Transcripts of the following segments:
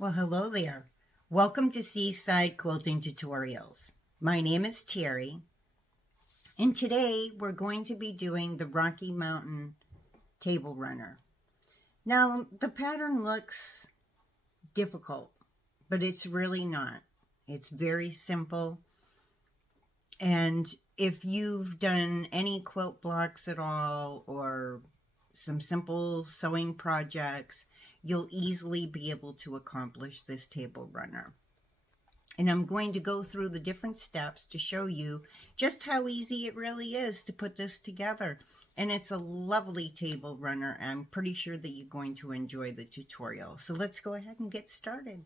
Well, hello there. Welcome to Seaside Quilting Tutorials. My name is Terry, and today we're going to be doing the Rocky Mountain Table Runner. Now, the pattern looks difficult, but it's really not. It's very simple, and if you've done any quilt blocks at all or some simple sewing projects, you'll easily be able to accomplish this table runner. And I'm going to go through the different steps to show you just how easy it really is to put this together. And it's a lovely table runner. I'm pretty sure that you're going to enjoy the tutorial. So let's go ahead and get started.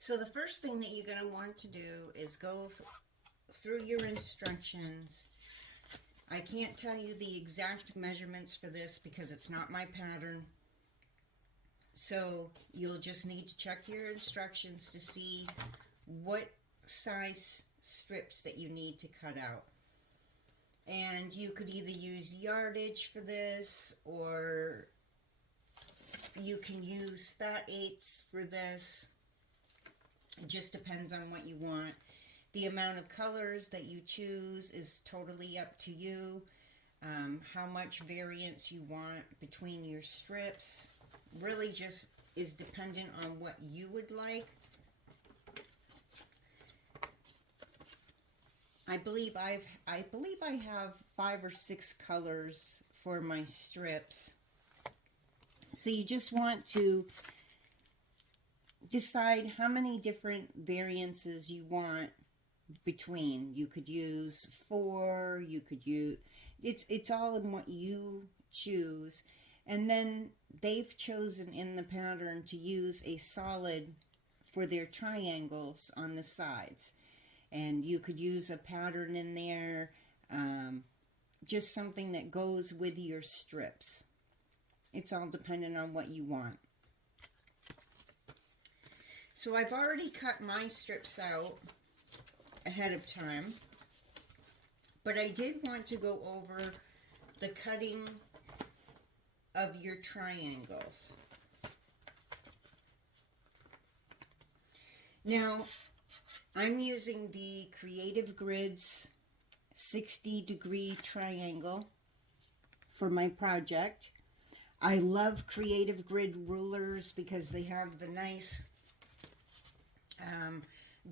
So the first thing that you're going to want to do is go through your instructions. I can't tell you the exact measurements for this because it's not my pattern. So you'll just need to check your instructions to see what size strips that you need to cut out. And you could either use yardage for this, or you can use fat eighths for this. It just depends on what you want. The amount of colors that you choose is totally up to you. How much variance you want between your strips really just is dependent on what you would like. I believe I have 5 or 6 colors for my strips. So you just want to decide how many different variances you want between. You could use 4, you could use, it's all in what you choose. And then they've chosen in the pattern to use a solid for their triangles on the sides. And you could use a pattern in there, just something that goes with your strips. It's all dependent on what you want. So I've already cut my strips out ahead of time, but I did want to go over the cutting of your triangles. Now, I'm using the Creative Grids 60-degree triangle for my project. I love Creative Grid rulers because they have the nice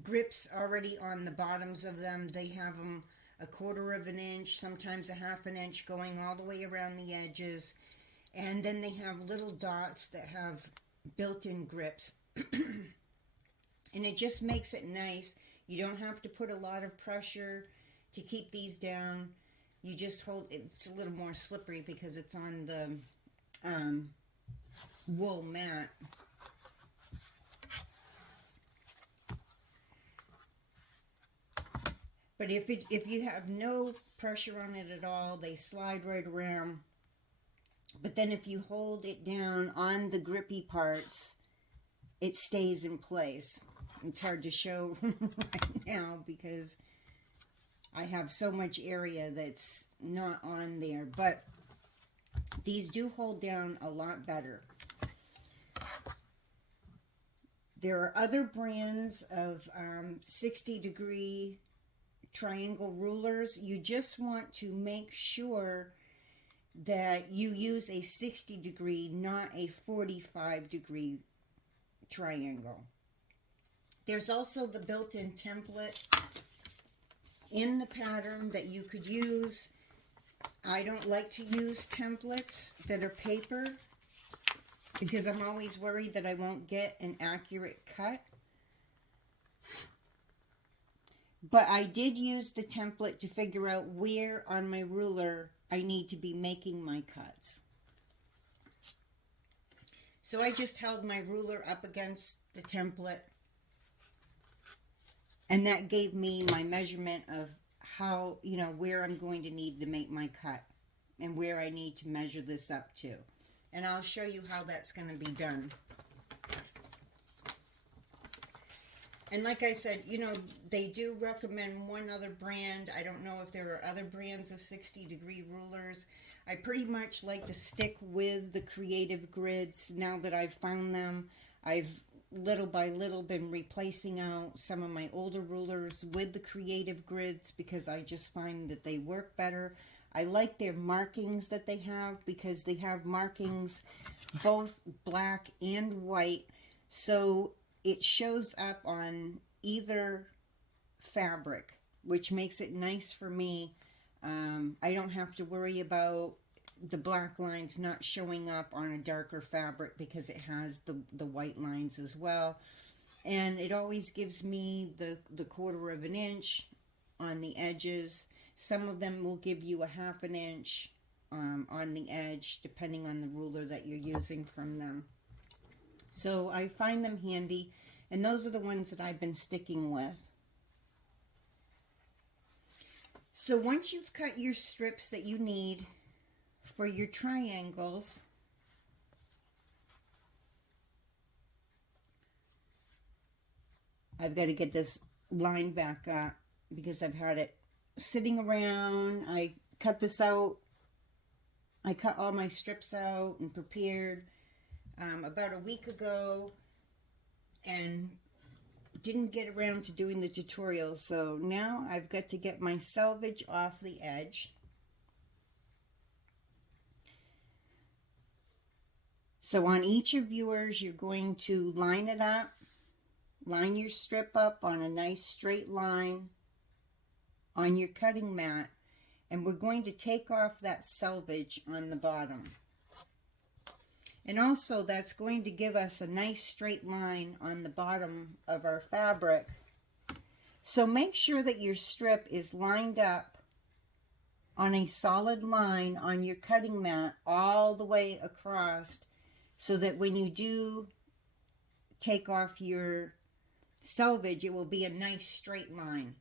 grips already on the bottoms of them. They have them 1/4 of an inch, sometimes 1/2 inch, going all the way around the edges. And then they have little dots that have built-in grips. And it just makes it nice. You don't have to put a lot of pressure to keep these down. You just hold, it's a little more slippery because it's on the wool mat. But if you have no pressure on it at all, they slide right around. But then if you hold it down on the grippy parts, it stays in place. It's hard to show right now because I have so much area that's not on there. But these do hold down a lot better. There are other brands of 60-degree triangle rulers. You just want to make sure that you use a 60-degree, not a 45-degree triangle. There's also the built-in template in the pattern that you could use. I don't like to use templates that are paper because I'm always worried that I won't get an accurate cut. But I did use the template to figure out where on my ruler I need to be making my cuts. So I just held my ruler up against the template, and that gave me my measurement of how, where I'm going to need to make my cut and where I need to measure this up to. And I'll show you how that's going to be done. And like I said, you know, they do recommend one other brand. I don't know if there are other brands of 60-degree rulers. I pretty much like to stick with the Creative Grids now that I've found them. I've little by little been replacing out some of my older rulers with the Creative Grids because I just find that they work better. I like their markings that they have because they have markings both black and white, so it shows up on either fabric, which makes it nice for me. I don't have to worry about the black lines not showing up on a darker fabric because it has the white lines as well. And it always gives me the 1/4 of an inch on the edges. Some of them will give you a 1/2 inch on the edge, depending on the ruler that you're using from them. So I find them handy, and those are the ones that I've been sticking with. So once you've cut your strips that you need for your triangles, I've got to get this line back up because I've had it sitting around. I cut this out. I cut all my strips out and prepared about a week ago and didn't get around to doing the tutorial. So now I've got to get my selvage off the edge. So on each of yours, you're going to line it up, line your strip up on a nice straight line on your cutting mat, and we're going to take off that selvage on the bottom. And also that's going to give us a nice straight line on the bottom of our fabric. So make sure that your strip is lined up on a solid line on your cutting mat all the way across, so that when you do take off your selvage, it will be a nice straight line.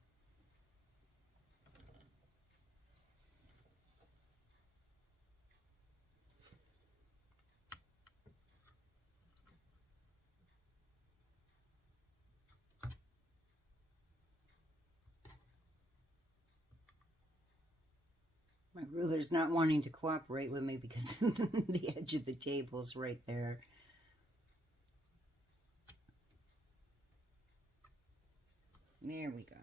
My ruler's not wanting to cooperate with me because the edge of the table's right there. There we go.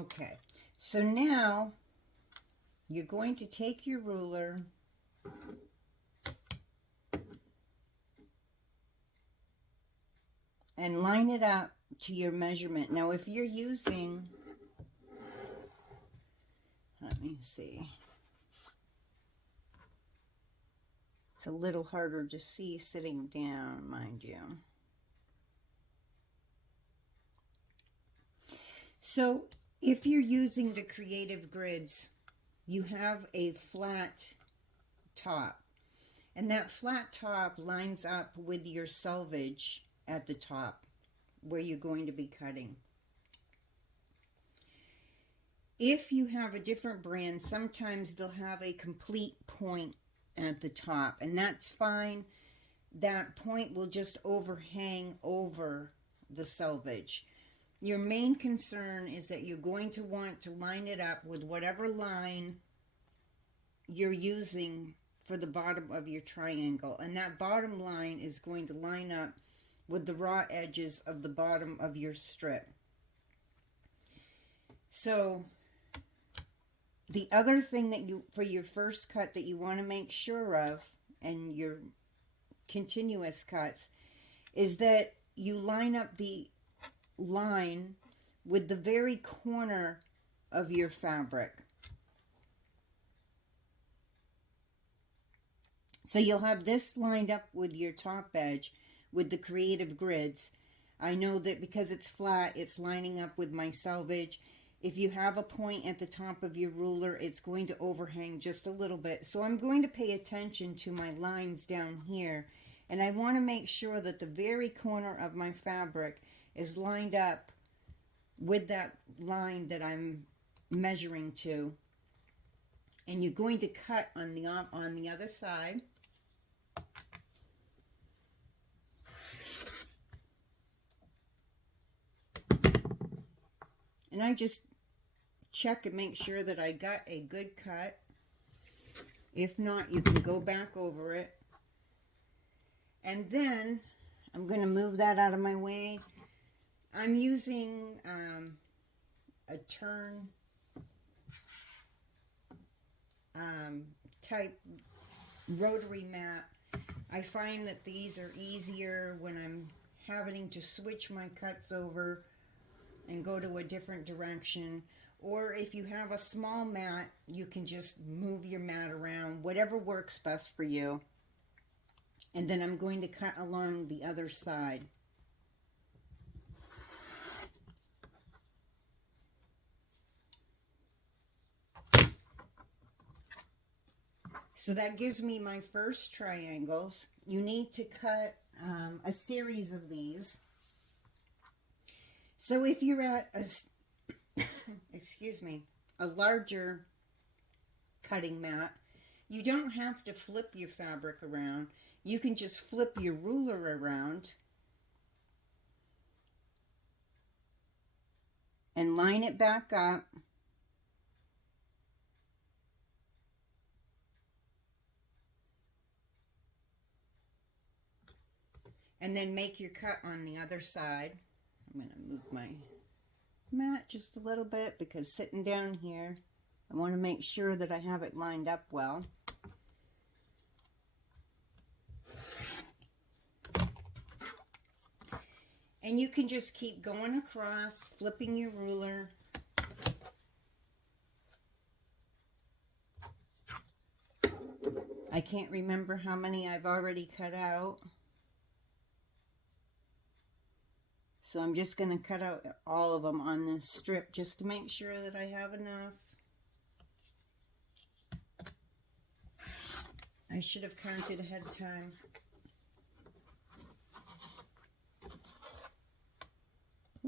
Okay, so now you're going to take your ruler and line it up to your measurement. Now if you're using, let me see, it's a little harder to see sitting down, mind you. So if you're using the Creative Grids, you have a flat top, and that flat top lines up with your selvage at the top where you're going to be cutting. If you have a different brand, sometimes they'll have a complete point at the top, and that's fine. That point will just overhang over the selvage. Your main concern is that you're going to want to line it up with whatever line you're using for the bottom of your triangle, and that bottom line is going to line up with the raw edges of the bottom of your strip. So the other thing that you, for your first cut, that you want to make sure of, and your continuous cuts, is that you line up the line with the very corner of your fabric. So you'll have this lined up with your top edge with the Creative Grids. I know that because it's flat, it's lining up with my selvage. If you have a point at the top of your ruler, it's going to overhang just a little bit. So I'm going to pay attention to my lines down here, and I want to make sure that the very corner of my fabric is lined up with that line that I'm measuring to. And you're going to cut on the other side. And I just check and make sure that I got a good cut. If not, you can go back over it. And then I'm going to move that out of my way. I'm using a turn type rotary mat. I find that these are easier when I'm having to switch my cuts over and go to a different direction. Or if you have a small mat, you can just move your mat around, whatever works best for you. And then I'm going to cut along the other side. So that gives me my first triangles. You need to cut a series of these. So if you're at a, excuse me, a larger cutting mat, you don't have to flip your fabric around. You can just flip your ruler around and line it back up. And then make your cut on the other side. I'm going to move my mat just a little bit because sitting down here, I want to make sure that I have it lined up well. And you can just keep going across, flipping your ruler. I can't remember how many I've already cut out. So I'm just going to cut out all of them on this strip just to make sure that I have enough. I should have counted ahead of time.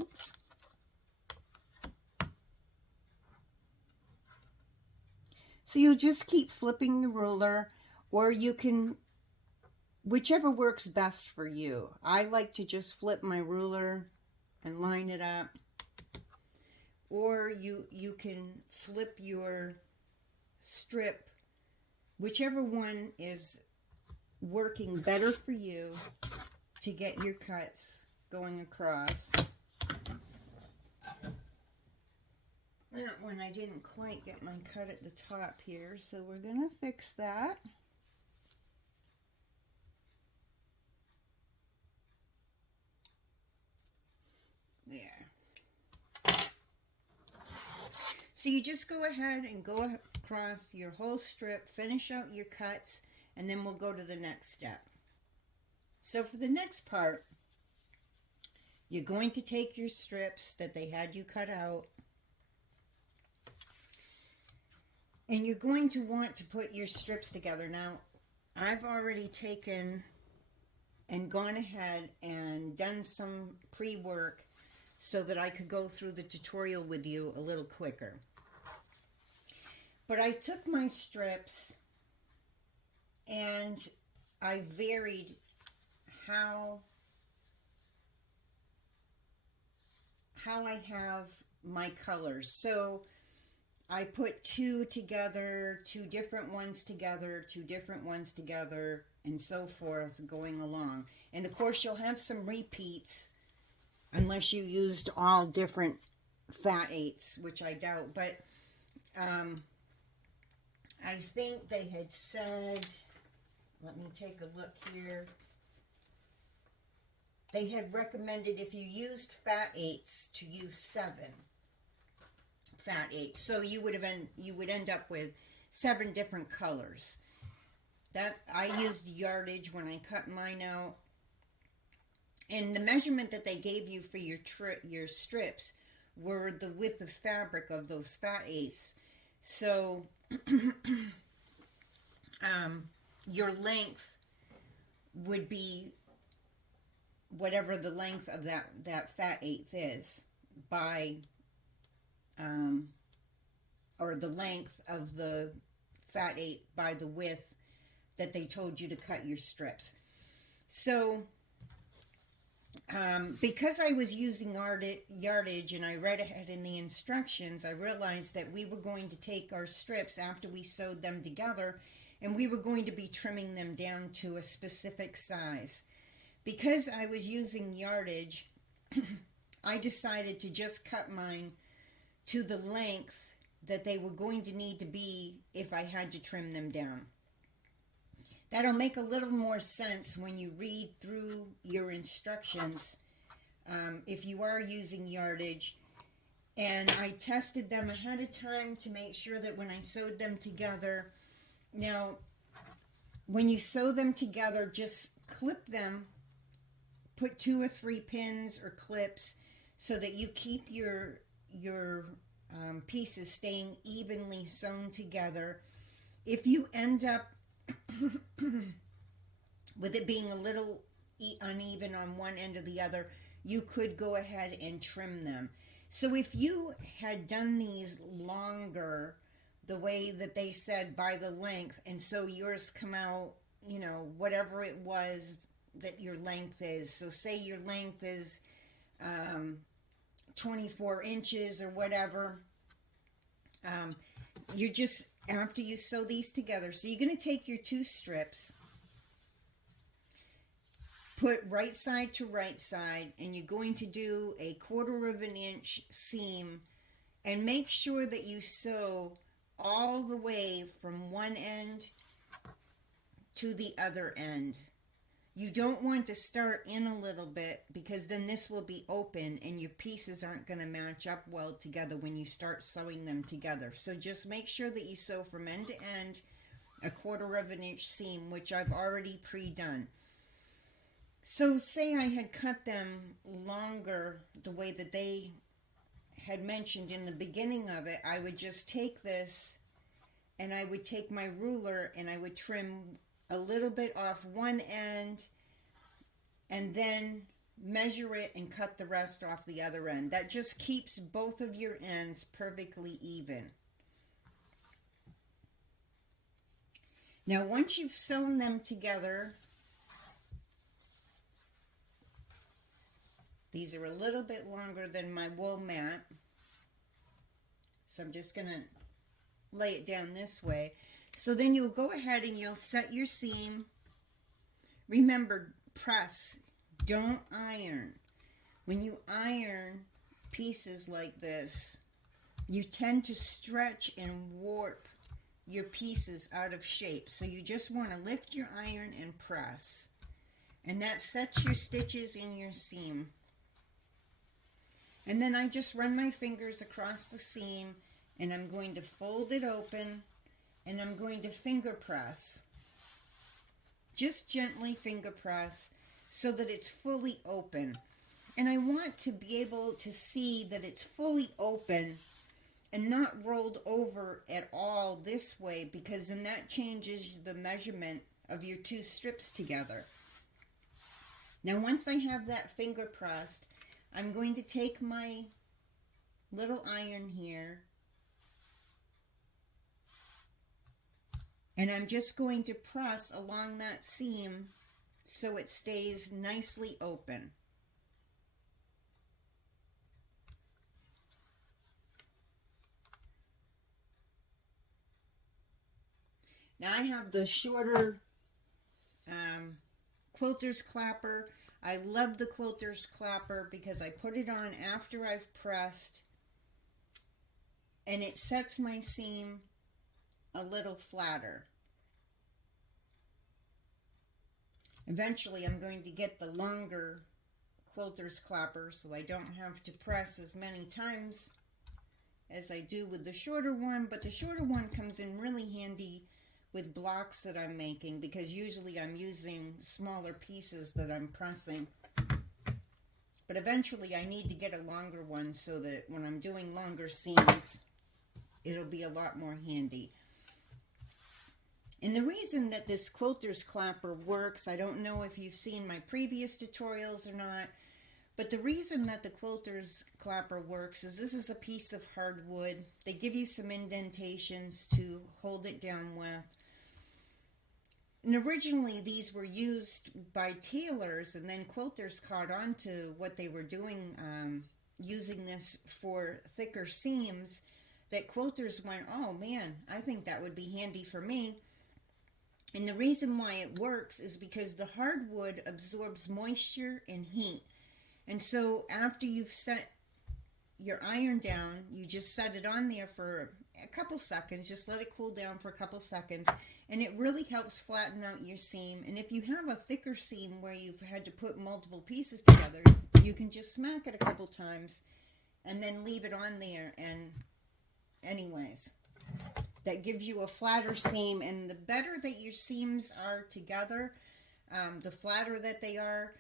Oops. So you'll just keep flipping the ruler, or you can, whichever works best for you. I like to just flip my ruler and line it up. Or you can flip your strip, whichever one is working better for you to get your cuts going across. That one I didn't quite get my cut at the top here, so we're going to fix that. There. So you just go ahead and go across your whole strip, finish out your cuts, and then we'll go to the next step. So for the next part, you're going to take your strips that they had you cut out, and you're going to want to put your strips together. Now, I've already taken and gone ahead and done some pre-work so that I could go through the tutorial with you a little quicker. But I took my strips and I varied how I have my colors. So I put two together, two different ones together, two different ones together, and so forth going along. And of course you'll have some repeats unless you used all different fat eights, which I doubt. But I think they had said, let me take a look here. They had recommended if you used fat eights to use 7 fat eights. So you would end up with 7 different colors. That I used yardage when I cut mine out. And the measurement that they gave you for your strips were the width of fabric of those fat eighths. So your length would be whatever the length of that fat eighth is by or the length of the fat 8 by the width that they told you to cut your strips. So because I was using yardage and I read ahead in the instructions, I realized that we were going to take our strips after we sewed them together and we were going to be trimming them down to a specific size. Because I was using yardage, I decided to just cut mine to the length that they were going to need to be if I had to trim them down. That'll make a little more sense when you read through your instructions if you are using yardage. And I tested them ahead of time to make sure that when I sewed them together. Now, when you sew them together, just clip them, put 2 or 3 pins or clips so that you keep your pieces staying evenly sewn together. If you end up with it being a little uneven on one end or the other, you could go ahead and trim them. So if you had done these longer, the way that they said by the length, and so yours come out, you know, whatever it was that your length is. So say your length is 24 inches or whatever. You're just, after you sew these together, so you're going to take your 2 strips, put right side to right side, and you're going to do a 1/4 of an inch seam, and make sure that you sew all the way from one end to the other end. You don't want to start in a little bit, because then this will be open and your pieces aren't going to match up well together when you start sewing them together. So just make sure that you sew from end to end a 1/4 of an inch seam, which I've already pre-done. So say I had cut them longer the way that they had mentioned in the beginning of it, I would just take this and I would take my ruler and I would trim a little bit off one end and then measure it and cut the rest off the other end. That just keeps both of your ends perfectly even. Now once you've sewn them together, these are a little bit longer than my wool mat, so I'm just going to lay it down this way. So then you'll go ahead and you'll set your seam. Remember, press, don't iron. When you iron pieces like this, you tend to stretch and warp your pieces out of shape. So you just want to lift your iron and press. And that sets your stitches in your seam. And then I just run my fingers across the seam and I'm going to fold it open and I'm going to finger press. Just gently finger press so that it's fully open. And I want to be able to see that it's fully open and not rolled over at all this way, because then that changes the measurement of your 2 strips together. Now once I have that finger pressed, I'm going to take my little iron here and I'm just going to press along that seam so it stays nicely open. Now I have the shorter quilter's clapper. I love the quilter's clapper because I put it on after I've pressed and it sets my seam a little flatter. Eventually I'm going to get the longer quilter's clapper so I don't have to press as many times as I do with the shorter one, but the shorter one comes in really handy with blocks that I'm making, because usually I'm using smaller pieces that I'm pressing. But eventually I need to get a longer one so that when I'm doing longer seams, it'll be a lot more handy. And the reason that this quilter's clapper works, I don't know if you've seen my previous tutorials or not, But the reason that the quilter's clapper works is this is a piece of hardwood. They give you some indentations to hold it down with. And originally these were used by tailors, and then quilters caught on to what they were doing, using this for thicker seams, that quilters went, oh man, I think that would be handy for me. And the reason why it works is because the hardwood absorbs moisture and heat. And so after you've set your iron down, you just set it on there for a couple seconds. Just let it cool down for a couple seconds. And it really helps flatten out your seam. And if you have a thicker seam where you've had to put multiple pieces together, you can just smack it a couple times and then leave it on there. And anyways, that gives you a flatter seam. And the better that your seams are together, the flatter that they are,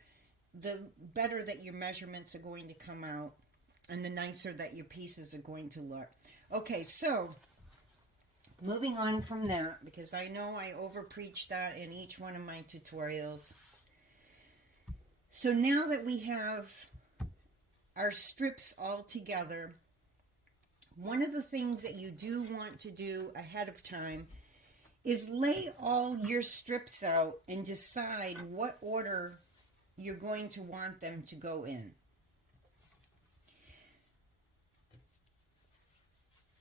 the better that your measurements are going to come out, and the nicer that your pieces are going to look. Okay, so moving on from that, because I know I over-preach that in each one of my tutorials. So now that we have our strips all together, one of the things that you do want to do ahead of time is lay all your strips out and decide what order you're going to want them to go in.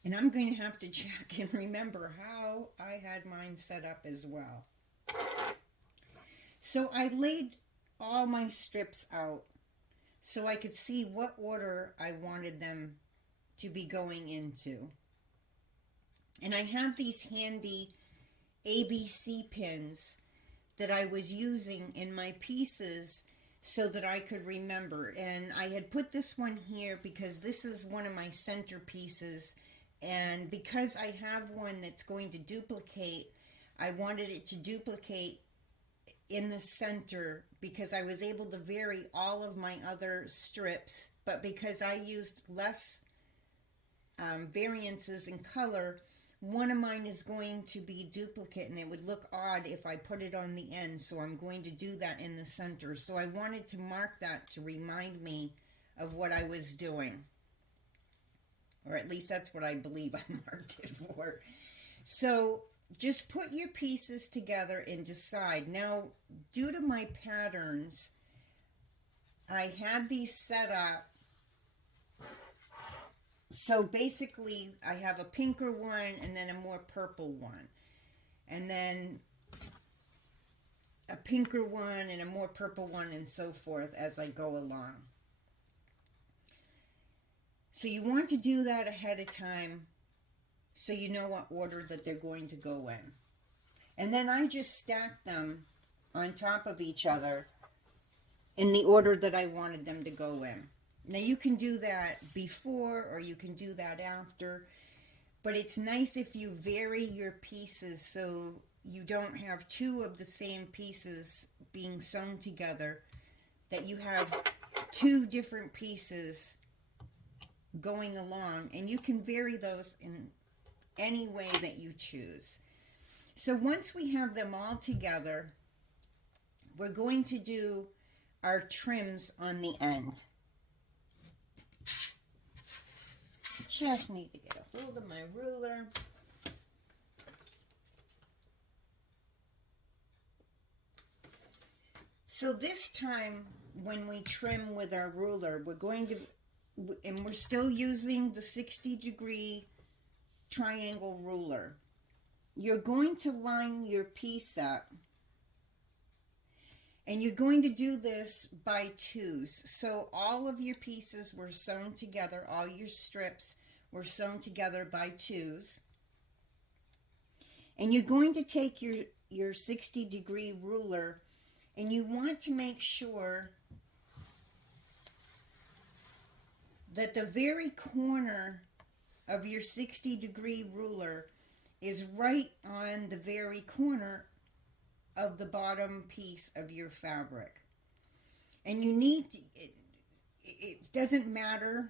And I'm going to have to check and remember how I had mine set up as well. So I laid all my strips out so I could see what order I wanted them to be going into. And I have these handy ABC pins that I was using in my pieces so that I could remember. And I had put this one here because this is one of my center pieces, and because I have one that's going to duplicate, I wanted it to duplicate in the center because I was able to vary all of my other strips, but because I used less variances in color, one of mine is going to be duplicate, and it would look odd if I put it on the end, so I'm going to do that in the center. So I wanted to mark that to remind me of what I was doing. Or at least that's what I believe I marked it for. So just put your pieces together and decide. Now, due to my patterns, I had these set up. So basically, I have a pinker one and then a more purple one. And then a pinker one and a more purple one and so forth as I go along. So you want to do that ahead of time so you know what order that they're going to go in. And then I just stack them on top of each other in the order that I wanted them to go in. Now you can do that before or you can do that after, but it's nice if you vary your pieces so you don't have two of the same pieces being sewn together, that you have two different pieces going along, and you can vary those in any way that you choose. So once we have them all together, we're going to do our trims on the end. Just need to get a hold of my ruler. So this time when we trim with our ruler, we're going to, and we're still using the 60-degree triangle ruler. You're going to line your piece up, and you're going to do this by twos. So all of your pieces were sewn together, all your strips were sewn together by twos. And you're going to take your 60-degree ruler, and you want to make sure that the very corner of your 60-degree ruler is right on the very corner of the bottom piece of your fabric. And you need to, it doesn't matter.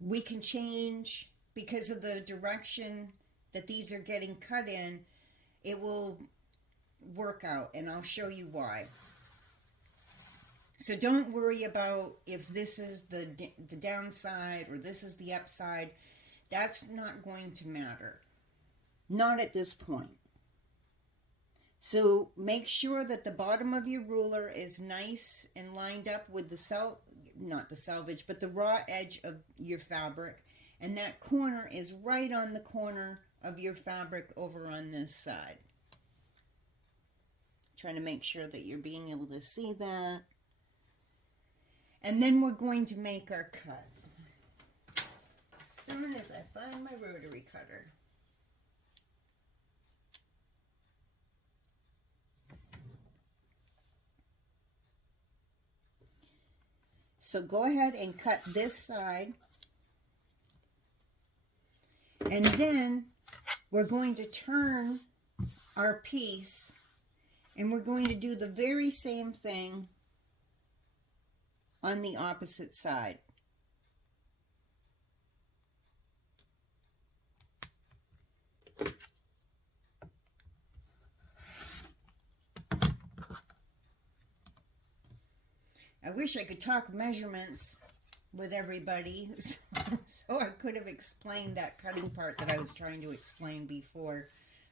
We can change because of the direction that these are getting cut in. It will work out, and I'll show you why. So don't worry about if this is the downside or this is the upside. That's not going to matter. Not at this point. So make sure that the bottom of your ruler is nice and lined up with the not the selvage, but the raw edge of your fabric. And that corner is right on the corner of your fabric over on this side. Trying to make sure that you're being able to see that. And then we're going to make our cut. As soon as I find my rotary cutter. So go ahead and cut this side. And then we're going to turn our piece and we're going to do the very same thing on the opposite side. I wish I could talk measurements with everybody so I could have explained that cutting part that I was trying to explain before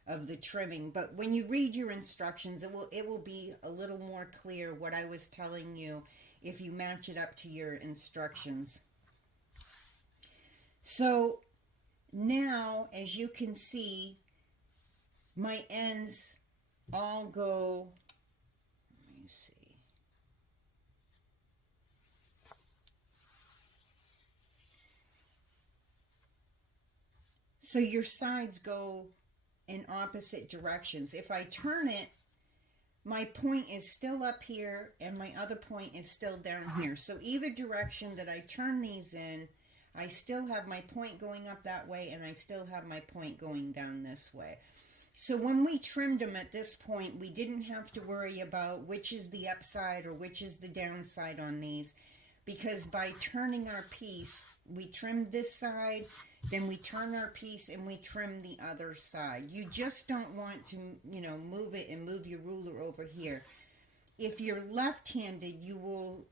of the trimming. But when you read your instructions, it will be a little more clear what I was telling you if you match it up to your instructions. So now, as you can see, my ends all go, let me see. So your sides go in opposite directions. If I turn it, my point is still up here and my other point is still down here. So either direction that I turn these in, I still have my point going up that way and I still have my point going down this way. So when we trimmed them at this point, we didn't have to worry about which is the upside or which is the downside on these, because by turning our piece, we trimmed this side, then we turn our piece and we trim the other side. You just don't want to, move it and move your ruler over here. If you're left-handed, you will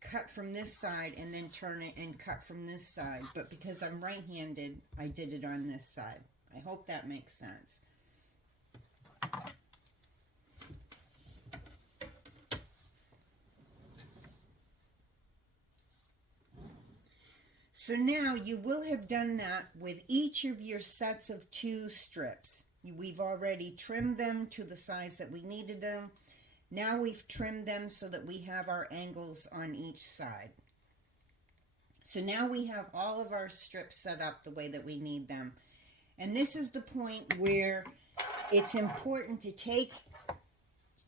cut from this side and then turn it and cut from this side. But because I'm right-handed, I did it on this side. I hope that makes sense. So now you will have done that with each of your sets of 2 strips. We've already trimmed them to the size that we needed them. Now we've trimmed them so that we have our angles on each side. So now we have all of our strips set up the way that we need them. And this is the point where it's important to take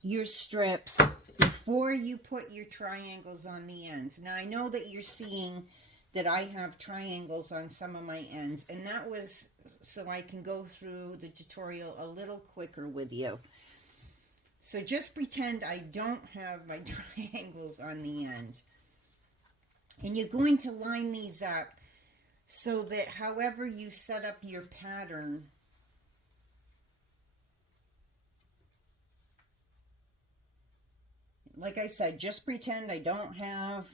your strips before you put your triangles on the ends. Now I know that you're seeing that I have triangles on some of my ends, and that was so I can go through the tutorial a little quicker with you. So just pretend I don't have my triangles on the end. And you're going to line these up so that however you set up your pattern, like I said, just pretend I don't have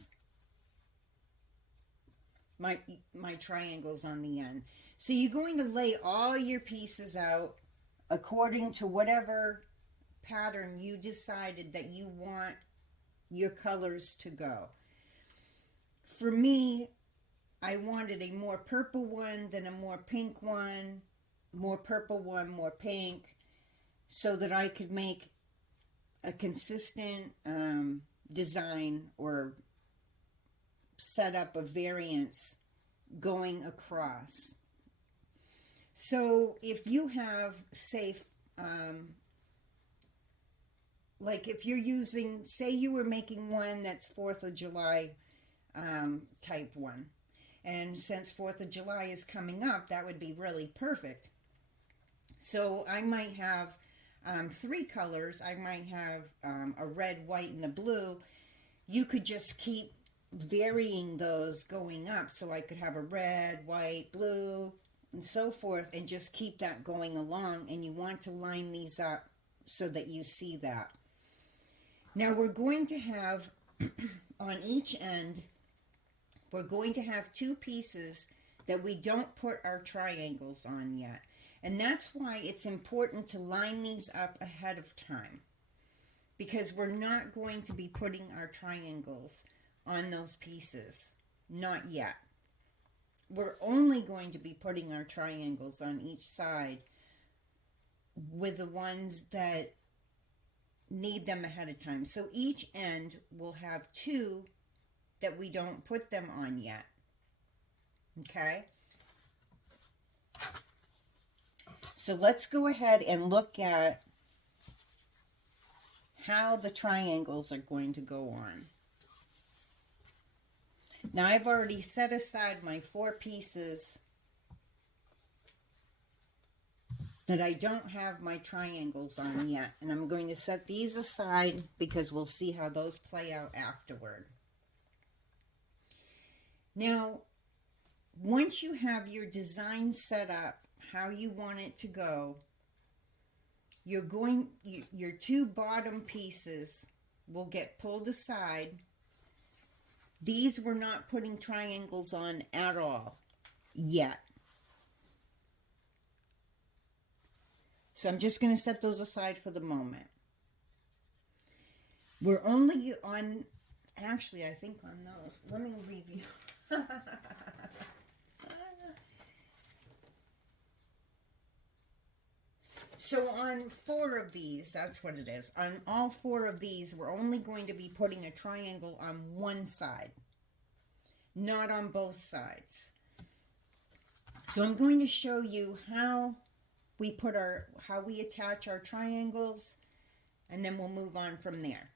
my triangles on the end. So you're going to lay all your pieces out according to whatever pattern you decided that you want your colors to go. For me, I wanted a more purple one, then a more pink one, more purple one, more pink, so that I could make a consistent design or setup of variants going across. So if you have, say, like if you're using, say you were making one that's 4th of July type one, and since 4th of July is coming up, that would be really perfect. So I might have 3 colors. I might have a red, white, and a blue. You could just keep varying those going up, so I could have a red, white, blue, and so forth, and just keep that going along. And you want to line these up so that you see that. Now we're going to have on each end, we're going to have two pieces that we don't put our triangles on yet. And that's why it's important to line these up ahead of time, because we're not going to be putting our triangles on those pieces. Not yet. We're only going to be putting our triangles on each side with the ones that need them ahead of time. So each end will have two that we don't put them on yet. Okay? So let's go ahead and look at how the triangles are going to go on. Now I've already set aside my 4 pieces that I don't have my triangles on yet. And I'm going to set these aside because we'll see how those play out afterward. Now, once you have your design set up, how you want it to go, your 2 bottom pieces will get pulled aside. These we're not putting triangles on at all yet. So I'm just going to set those aside for the moment. We're only on, actually I think on those, let me review. So on 4 of these, that's what it is. On all 4 of these, we're only going to be putting a triangle on one side, not on both sides. So I'm going to show you how we attach our triangles, and then we'll move on from there.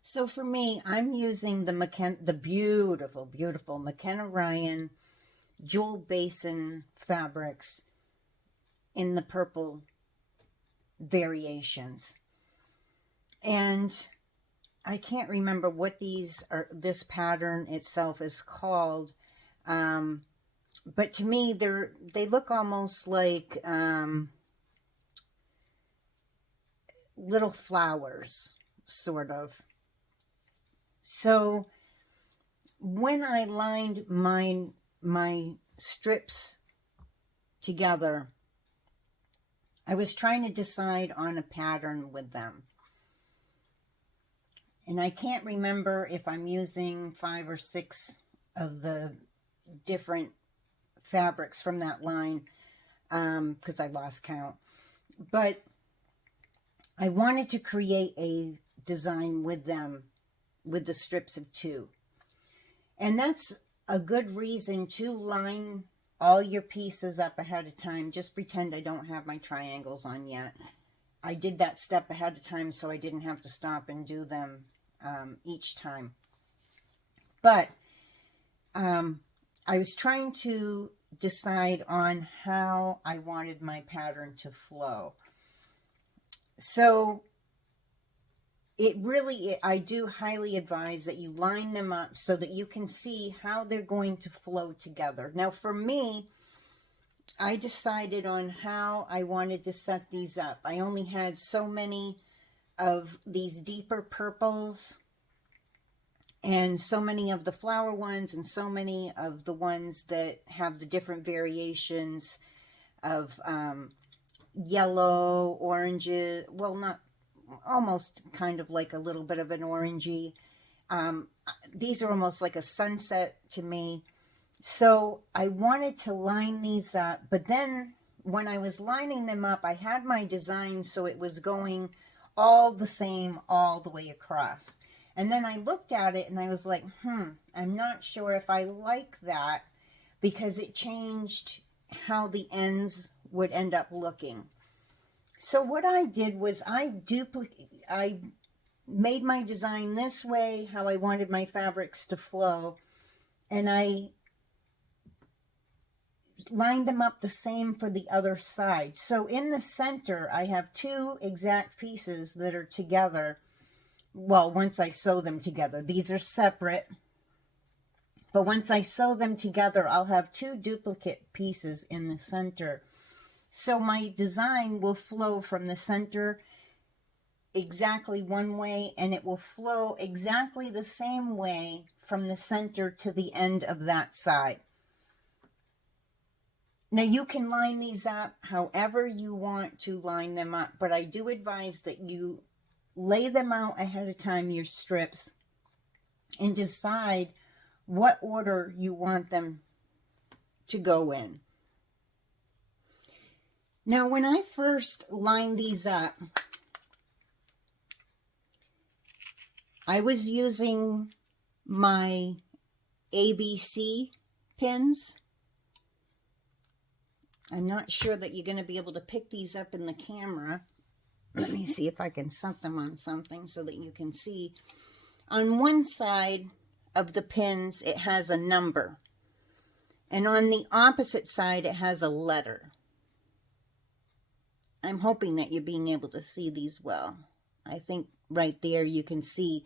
So for me, I'm using the beautiful, beautiful McKenna Ryan Jewel Basin fabrics in the purple variations. And I can't remember what this pattern itself is called. But to me, they look almost like little flowers, sort of. So when I lined my strips together, I was trying to decide on a pattern with them. And I can't remember if I'm using 5 or 6 of the different fabrics from that line, because I lost count. But I wanted to create a design with them, with the strips of 2. And that's a good reason to line all your pieces up ahead of time. Just pretend I don't have my triangles on yet. I did that step ahead of time so I didn't have to stop and do them each time. But I was trying to decide on how I wanted my pattern to flow. So I do highly advise that you line them up so that you can see how they're going to flow together. Now for me, I decided on how I wanted to set these up. I only had so many of these deeper purples and so many of the flower ones and so many of the ones that have the different variations of yellow, oranges, well, not almost kind of like a little bit of an orangey. These are almost like a sunset to me. So I wanted to line these up, but then when I was lining them up, I had my design so it was going all the same all the way across. And then I looked at it and I was like, I'm not sure if I like that, because it changed how the ends would end up looking. So what I did was I made my design this way, how I wanted my fabrics to flow, and I lined them up the same for the other side. So in the center, I have 2 exact pieces that are together. Well, once I sew them together, these are separate. But once I sew them together, I'll have 2 duplicate pieces in the center. So my design will flow from the center exactly one way, and it will flow exactly the same way from the center to the end of that side. Now you can line these up however you want to line them up, but I do advise that you lay them out ahead of time, your strips, and decide what order you want them to go in. Now, when I first lined these up, I was using my ABC pins. I'm not sure that you're going to be able to pick these up in the camera. Let me see if I can set them on something so that you can see. On one side of the pins, it has a number. And on the opposite side, it has a letter. I'm hoping that you're being able to see these well. I think right there you can see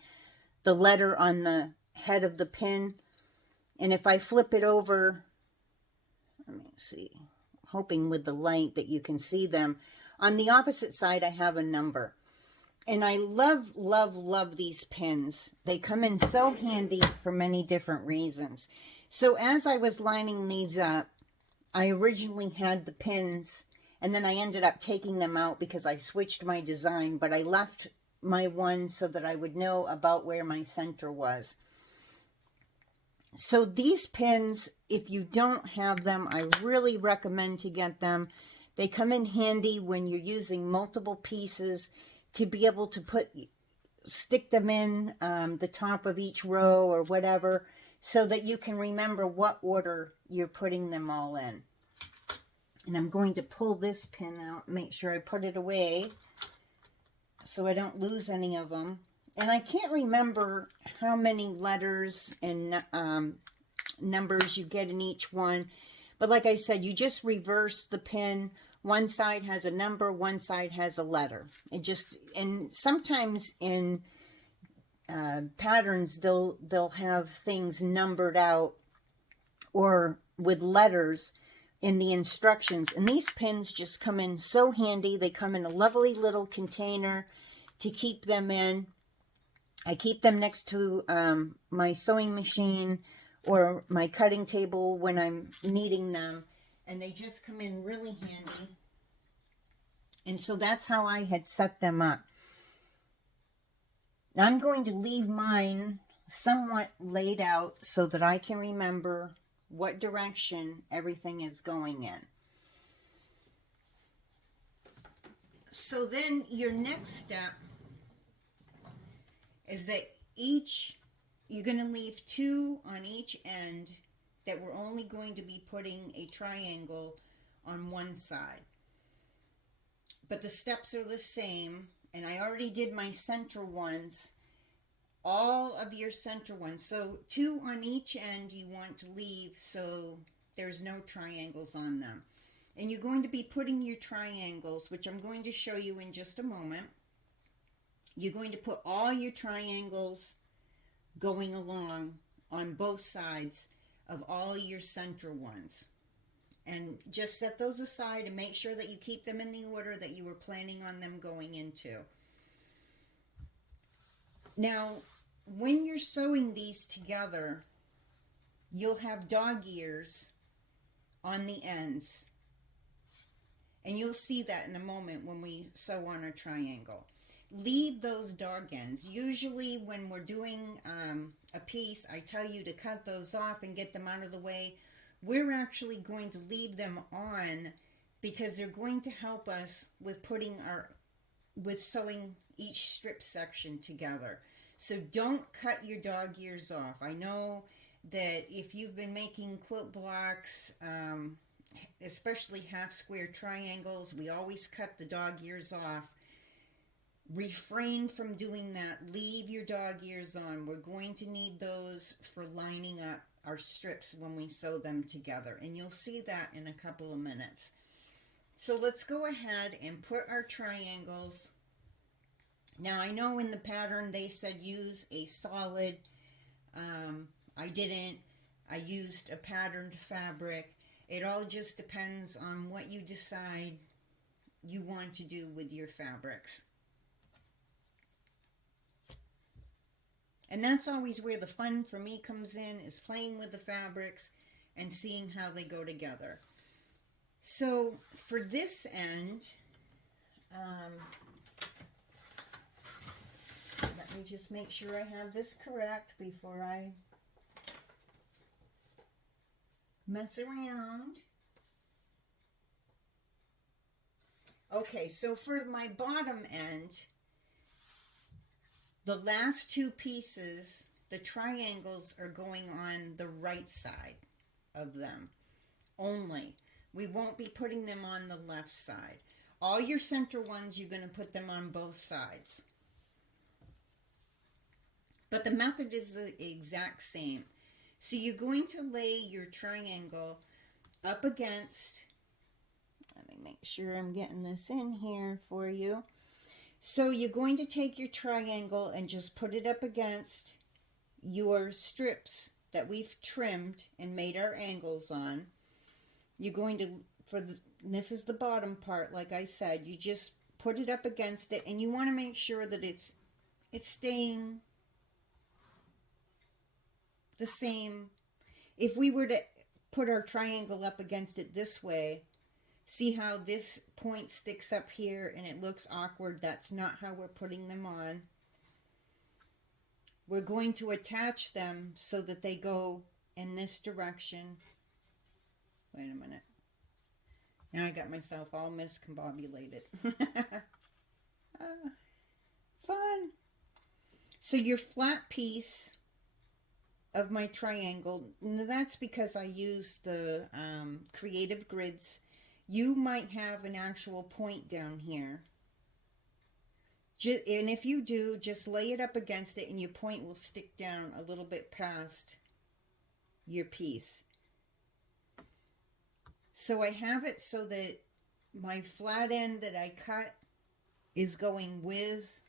the letter on the head of the pin. And if I flip it over, let me see, hoping with the light that you can see them. On the opposite side, I have a number. And I love, love, love these pins. They come in so handy for many different reasons. So as I was lining these up, I originally had the pins, and then I ended up taking them out because I switched my design, but I left my one so that I would know about where my center was. So these pins, if you don't have them, I really recommend to get them. They come in handy when you're using multiple pieces to be able to stick them in the top of each row or whatever, so that you can remember what order you're putting them all in. And I'm going to pull this pin out, make sure I put it away so I don't lose any of them. And I can't remember how many letters and numbers you get in each one. But like I said, you just reverse the pin. One side has a number, one side has a letter. And sometimes in patterns, they'll have things numbered out or with letters in the instructions. And these pins just come in so handy. They come in a lovely little container to keep them in. I keep them next to my sewing machine or my cutting table when I'm needing them. And they just come in really handy. And so that's how I had set them up. Now I'm going to leave mine somewhat laid out so that I can remember what direction everything is going in. So then your next step is that you're going to leave two on each end, that we're only going to be putting a triangle on one side. But the steps are the same, and I already did my center ones, all of your center ones. So two on each end you want to leave so there's no triangles on them. And you're going to be putting your triangles, which I'm going to show you in just a moment. You're going to put all your triangles going along on both sides of all your center ones. And just set those aside and make sure that you keep them in the order that you were planning on them going into. Now, when you're sewing these together, you'll have dog ears on the ends. And you'll see that in a moment when we sew on our triangle. Leave those dog ends. Usually when we're doing a piece, I tell you to cut those off and get them out of the way. We're actually going to leave them on because they're going to help us with sewing each strip section together. So don't cut your dog ears off. I know that if you've been making quilt blocks, especially half square triangles, we always cut the dog ears off. Refrain from doing that. Leave your dog ears on. We're going to need those for lining up our strips when we sew them together, and you'll see that in a couple of minutes. So let's go ahead and put our triangles. Now I know in the pattern they said use a solid. I didn't. I used a patterned fabric. It all just depends on what you decide you want to do with your fabrics. And that's always where the fun for me comes in, is playing with the fabrics and seeing how they go together. So for this end, let me just make sure I have this correct before I mess around. Okay, so for my bottom end, the last two pieces, the triangles, are going on the right side of them only. We won't be putting them on the left side. All your center ones, you're going to put them on both sides. But the method is the exact same. So you're going to lay your triangle up against, let me make sure I'm getting this in here for you. So you're going to take your triangle and just put it up against your strips that we've trimmed and made our angles on. You're going to, this is the bottom part, like I said, you just put it up against it, and you want to make sure that it's staying the same. If we were to put our triangle up against it this way, see how this point sticks up here and it looks awkward? That's not how we're putting them on. We're going to attach them so that they go in this direction. Wait a minute. Now I got myself all miscombobulated. Fun. So your flat piece of my triangle, that's because I use the creative grids. You might have an actual point down here. And if you do, just lay it up against it and your point will stick down a little bit past your piece. So I have it so that my flat end that I cut is going with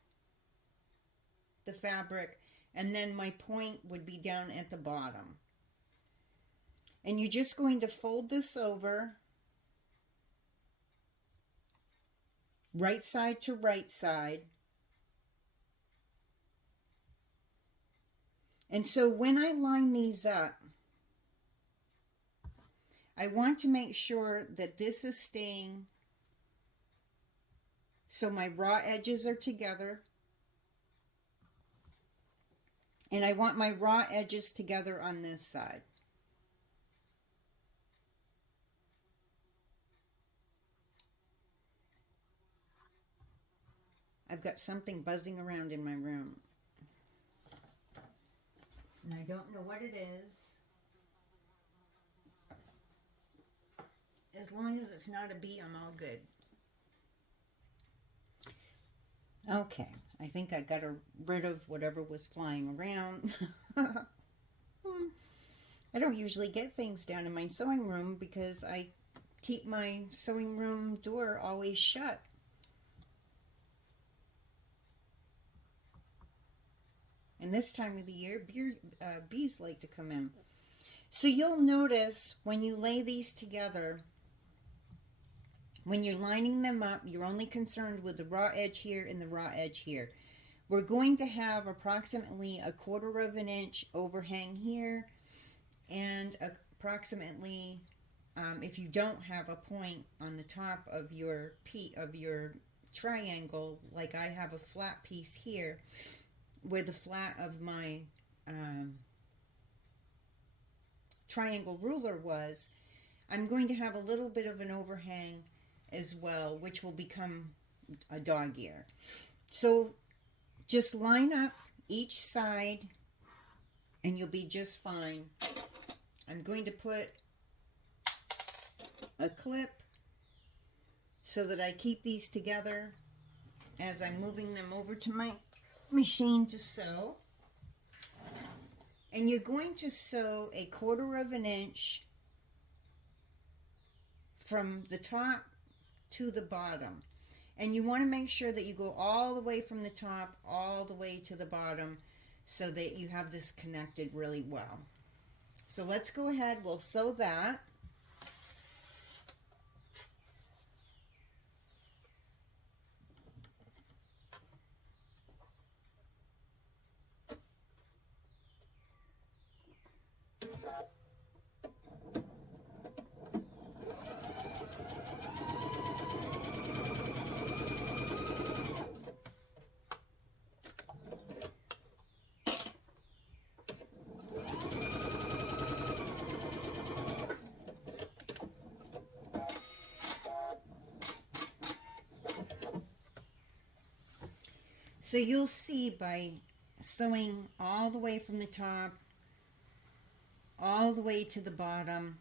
the fabric, and then my point would be down at the bottom. And you're just going to fold this over, right side to right side. And so when I line these up, I want to make sure that this is staying so my raw edges are together. And I want my raw edges together on this side. I've got something buzzing around in my room. And I don't know what it is. As long as it's not a bee, I'm all good. Okay, I think I got rid of whatever was flying around. I don't usually get things down in my sewing room because I keep my sewing room door always shut. And this time of the year, bees like to come in. So you'll notice when you lay these together, when you're lining them up, you're only concerned with the raw edge here and the raw edge here. We're going to have approximately 1/4 of an inch overhang here, and approximately, if you don't have a point on the top of your triangle, like I have a flat piece here, where the flat of my triangle ruler was, I'm going to have a little bit of an overhang as well, which will become a dog ear. So just line up each side and you'll be just fine. I'm going to put a clip so that I keep these together as I'm moving them over to my machine to sew. And you're going to sew 1/4 of an inch from the top to the bottom, and you want to make sure that you go all the way from the top all the way to the bottom so that you have this connected really well. So let's go ahead, we'll sew that. So you'll see by sewing all the way from the top, all the way to the bottom,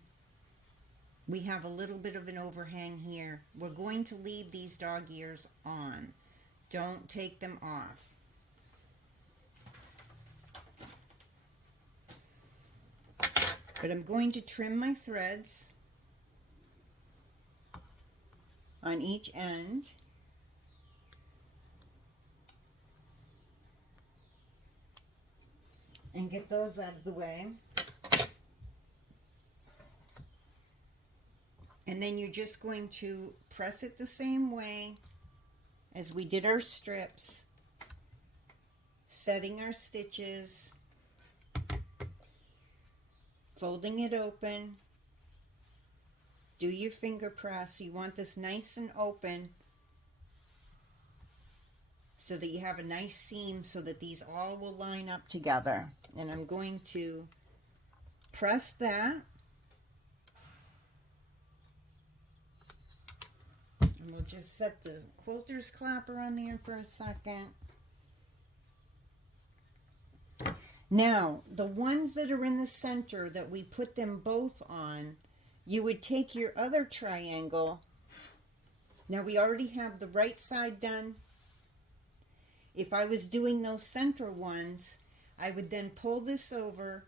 we have a little bit of an overhang here. We're going to leave these dog ears on. Don't take them off. But I'm going to trim my threads on each end. And get those out of the way. And then you're just going to press it the same way as we did our strips, setting our stitches, folding it open. Do your finger press. You want this nice and open so that you have a nice seam so that these all will line up together. And I'm going to press that. And we'll just set the quilter's clapper on there for a second. Now, the ones that are in the center that we put them both on, you would take your other triangle. Now, we already have the right side done. If I was doing those center ones, I would then pull this over,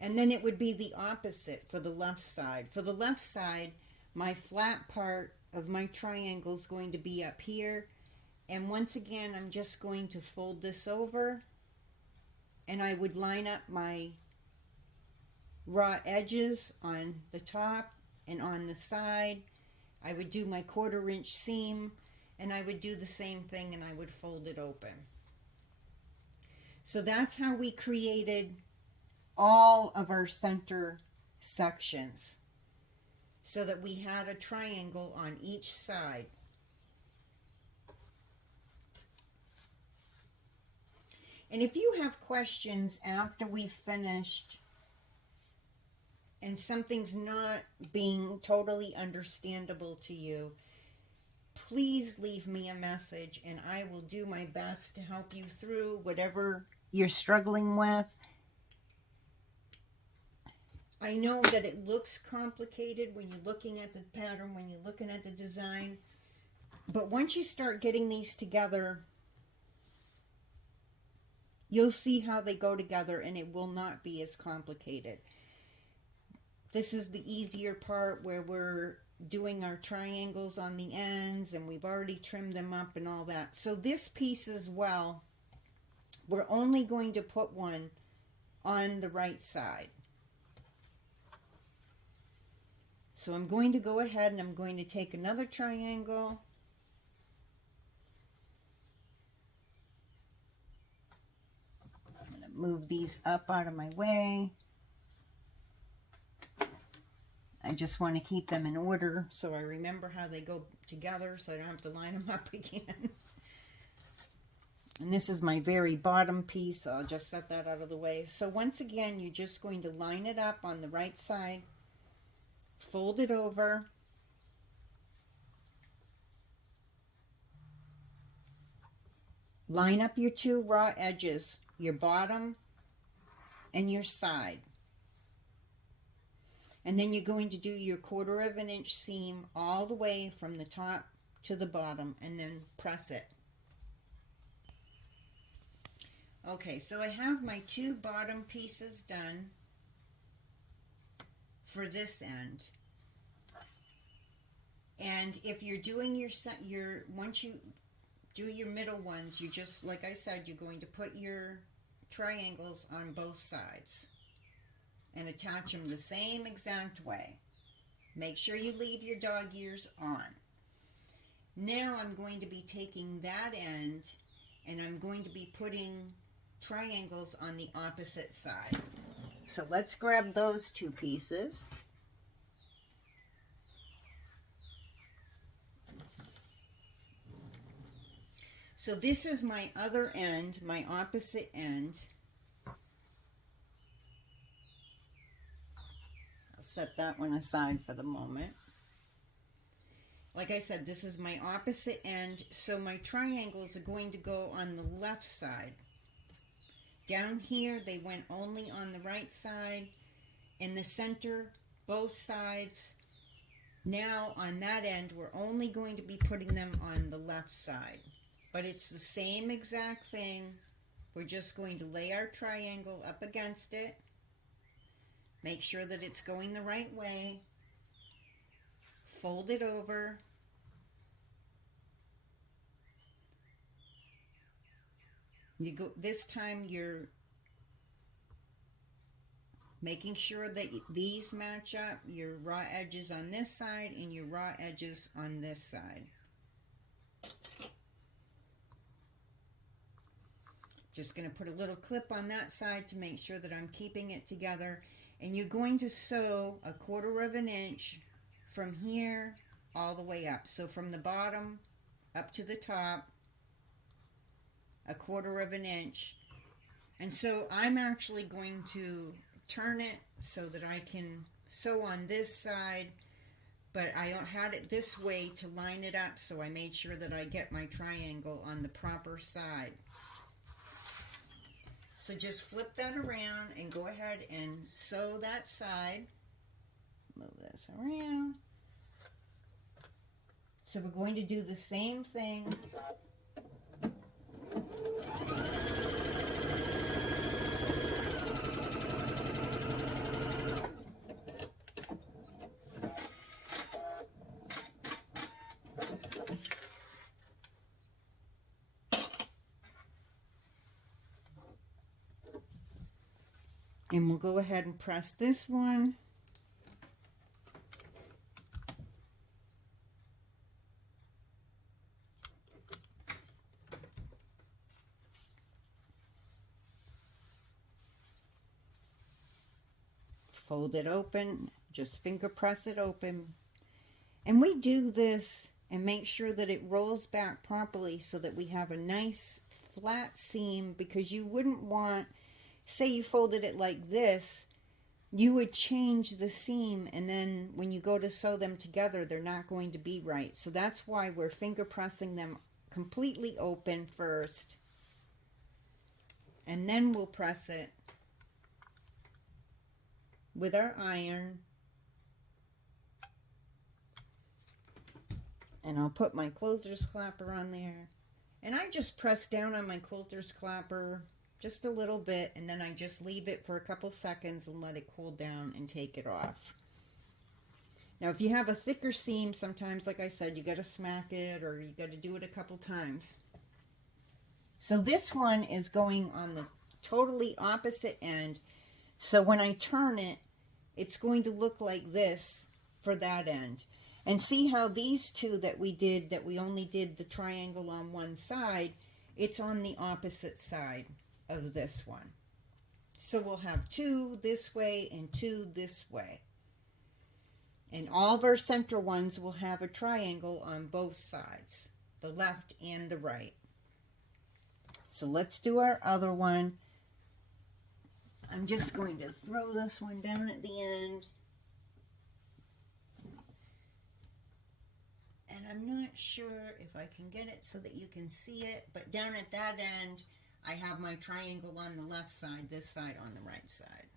and then it would be the opposite for the left side. For the left side, my flat part of my triangle is going to be up here. And once again, I'm just going to fold this over, and I would line up my raw edges on the top and on the side. I would do my 1/4 inch seam, and I would do the same thing, and I would fold it open. So that's how we created all of our center sections, so that we had a triangle on each side. And if you have questions after we've finished and something's not being totally understandable to you, please leave me a message and I will do my best to help you through whatever you're struggling with. I know that it looks complicated when you're looking at the pattern, when you're looking at the design, but once you start getting these together, you'll see how they go together and it will not be as complicated. This is the easier part where we're doing our triangles on the ends and we've already trimmed them up and all that. So this piece as well, we're only going to put one on the right side. So I'm going to go ahead and I'm going to take another triangle. I'm going to move these up out of my way. I just want to keep them in order so I remember how they go together so I don't have to line them up again. And this is my very bottom piece, so I'll just set that out of the way. So once again, you're just going to line it up on the right side, fold it over, line up your two raw edges, your bottom and your side. And then you're going to do your 1/4 inch seam all the way from the top to the bottom and then press it. Okay, so I have my two bottom pieces done for this end. And if you're doing once you do your middle ones, you just, like I said, you're going to put your triangles on both sides and attach them the same exact way. Make sure you leave your dog ears on. Now I'm going to be taking that end and I'm going to be putting triangles on the opposite side. So let's grab those two pieces. So this is my other end, my opposite end. Set that one aside for the moment. like I said, this is my opposite end, so my triangles are going to go on the left side. Down here, they went only on the right side. In the center, both sides. Now, on that end, we're only going to be putting them on the left side. But it's the same exact thing. We're just going to lay our triangle up against it. Make sure that it's going the right way. Fold it over. This time you're making sure that these match up, your raw edges on this side and your raw edges on this side. Just going to put a little clip on that side to make sure that I'm keeping it together. And you're going to sew 1/4 inch from here all the way up. So from the bottom up to the top, 1/4 inch. And so I'm actually going to turn it so that I can sew on this side, but I had it this way to line it up, so I made sure that I get my triangle on the proper side. So just flip that around and go ahead and sew that side. Move this around. So we're going to do the same thing. And we'll go ahead and press this one. Fold it open, just finger press it open. And we do this and make sure that it rolls back properly so that we have a nice flat seam, because you wouldn't want, say you folded it like this, you would change the seam, and then when you go to sew them together, they're not going to be right. So that's why we're finger pressing them completely open first, and then we'll press it with our iron. And I'll put my quilter's clapper on there. And I just press down on my quilter's clapper just a little bit, and then I just leave it for a couple seconds and let it cool down and take it off. Now if you have a thicker seam, sometimes, like I said, you got to smack it, or you got to do it a couple times. So this one is going on the totally opposite end. So when I turn it, it's going to look like this for that end. And see how these two that we did, that we only did the triangle on one side, it's on the opposite side of this one. So we'll have two this way and two this way. And all of our center ones will have a triangle on both sides, the left and the right. So let's do our other one. I'm just going to throw this one down at the end. And I'm not sure if I can get it so that you can see it, but down at that end, I have my triangle on the left side, this side on the right side.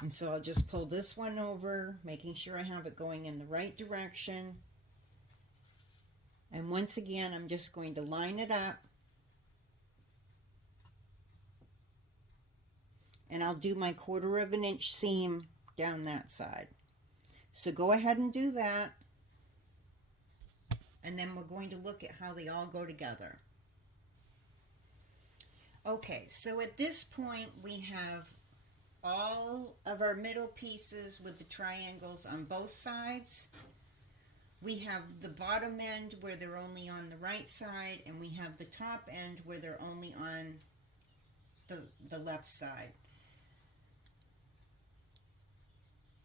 And so I'll just pull this one over, making sure I have it going in the right direction. And once again, I'm just going to line it up. And I'll do my 1/4 inch seam down that side. So go ahead and do that. And then we're going to look at how they all go together. Okay, so at this point we have all of our middle pieces with the triangles on both sides. We have the bottom end where they're only on the right side, and we have the top end where they're only on the left side.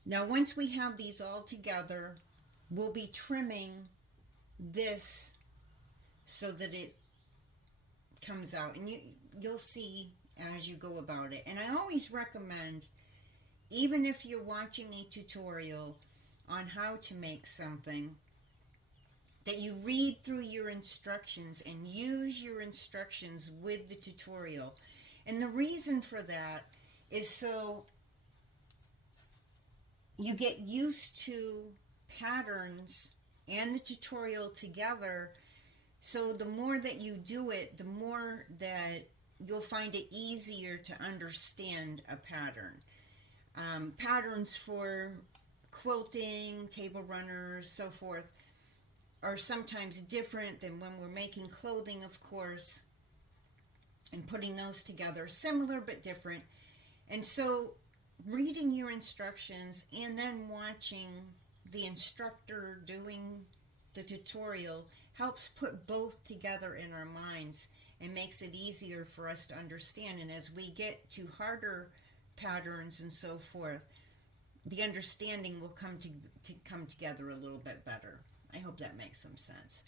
Now once we have these all together, we'll be trimming this so that it comes out, and you'll see as you go about it. And I always recommend, even if you're watching a tutorial, on how to make something, that you read through your instructions and use your instructions with the tutorial. And the reason for that is so you get used to patterns and the tutorial together. So the more that you do it, the more that you'll find it easier to understand a pattern. Patterns for quilting, table runners, so forth, are sometimes different than when we're making clothing, of course, and putting those together. Similar but different. And so reading your instructions and then watching the instructor doing the tutorial helps put both together in our minds and makes it easier for us to understand. And as we get to harder patterns and so forth, the understanding will come together a little bit better. I hope that makes some sense.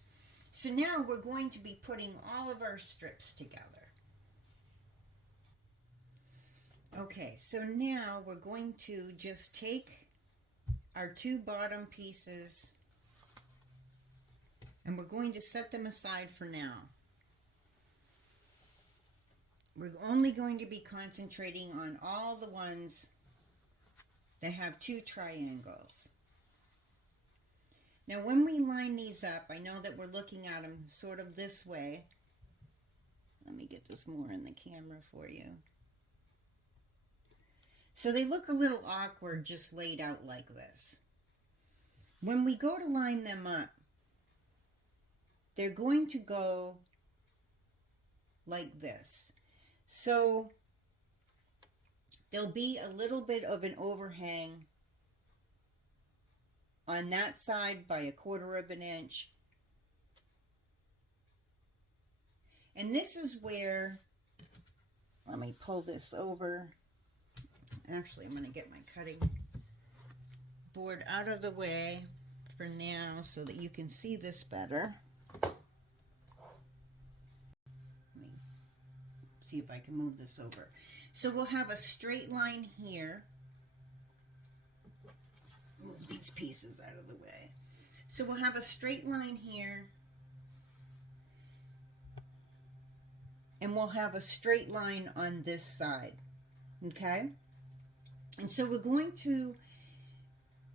So now we're going to be putting all of our strips together. Okay, so now we're going to just take our two bottom pieces and we're going to set them aside for now. We're only going to be concentrating on all the ones that have two triangles. Now when we line these up, I know that we're looking at them sort of this way. Let me get this more in the camera for you. So they look a little awkward just laid out like this. When we go to line them up, they're going to go like this. So there'll be a little bit of an overhang on that side by 1/4 of an inch. And this is where, let me pull this over. Actually, I'm going to get my cutting board out of the way for now so that you can see this better. Let me see if I can move this over. So we'll have a straight line here. Move these pieces out of the way. So we'll have a straight line here. And we'll have a straight line on this side. Okay? And so we're going to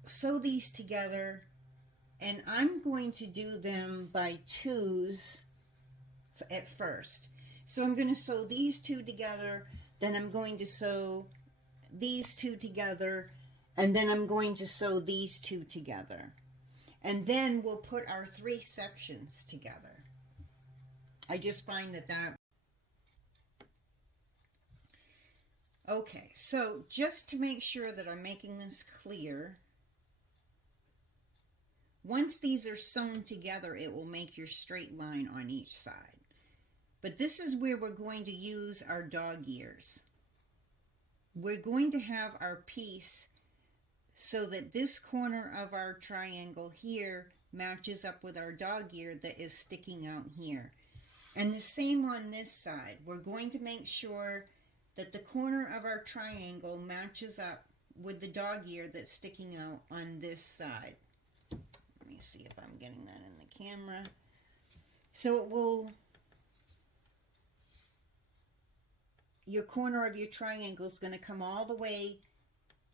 sew these together, and I'm going to do them by 2s at first. So I'm going to sew these 2 together, then I'm going to sew these 2 together, and then I'm going to sew these 2 together. And then we'll put our 3 sections together. I just find that Okay, so just to make sure that I'm making this clear, once these are sewn together, it will make your straight line on each side. But this is where we're going to use our dog ears. We're going to have our piece so that this corner of our triangle here matches up with our dog ear that is sticking out here. And the same on this side. We're going to make sure that the corner of our triangle matches up with the dog ear that's sticking out on this side. Let me see if I'm getting that in the camera. So it will, your corner of your triangle is going to come all the way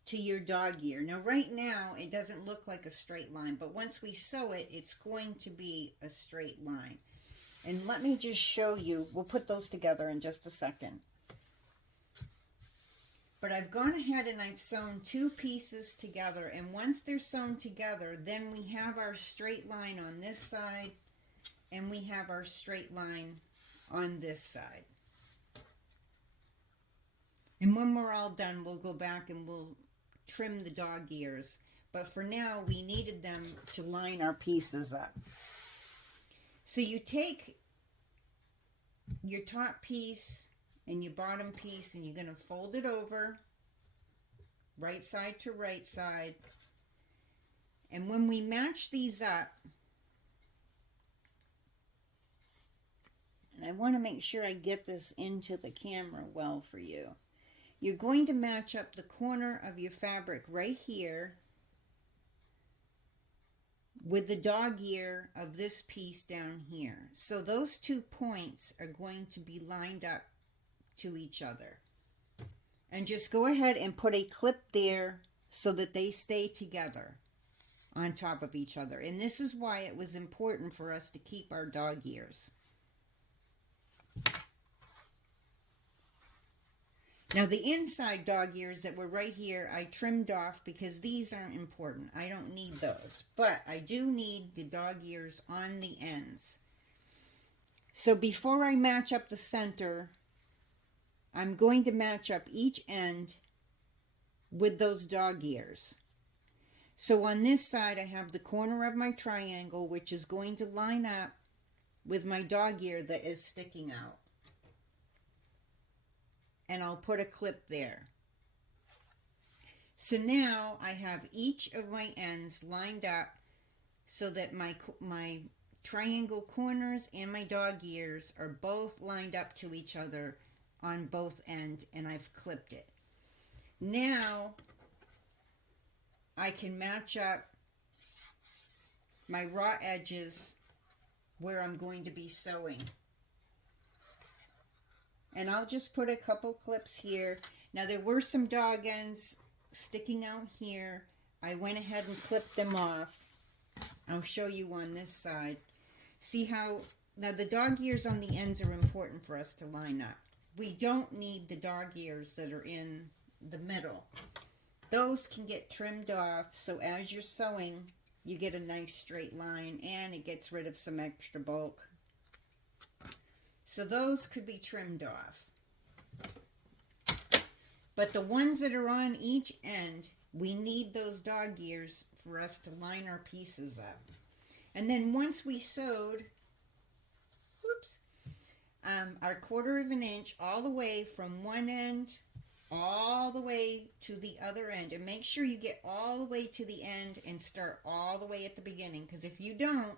to your dog ear. Now right now it doesn't look like a straight line, but once we sew it, it's going to be a straight line. And let me just show you, we'll put those together in just a second. But I've gone ahead and I've sewn 2 pieces together, and once they're sewn together, then we have our straight line on this side, and we have our straight line on this side. And when we're all done, we'll go back and we'll trim the dog ears. But for now, we needed them to line our pieces up. So you take your top piece and your bottom piece, and you're going to fold it over right side to right side. And when we match these up, and I want to make sure I get this into the camera well for you, you're going to match up the corner of your fabric right here with the dog ear of this piece down here. So those 2 points are going to be lined up to each other. And just go ahead and put a clip there so that they stay together on top of each other. And this is why it was important for us to keep our dog ears. Now the inside dog ears that were right here, I trimmed off because these aren't important. I don't need those. But I do need the dog ears on the ends. So before I match up the center, I'm going to match up each end with those dog ears. So on this side, I have the corner of my triangle, which is going to line up with my dog ear that is sticking out. And I'll put a clip there. So now I have each of my ends lined up so that my triangle corners and my dog ears are both lined up to each other on both ends, and I've clipped it. Now I can match up my raw edges where I'm going to be sewing. And I'll just put a couple clips here. Now there were some dog ends sticking out here. I went ahead and clipped them off. I'll show you on this side. See how, now the dog ears on the ends are important for us to line up. We don't need the dog ears that are in the middle. Those can get trimmed off, so as you're sewing, you get a nice straight line, and it gets rid of some extra bulk. So those could be trimmed off. But the ones that are on each end, we need those dog ears for us to line our pieces up. And then once we sewed, our 1/4 of an inch all the way from one end all the way to the other end, and make sure you get all the way to the end and start all the way at the beginning, because if you don't,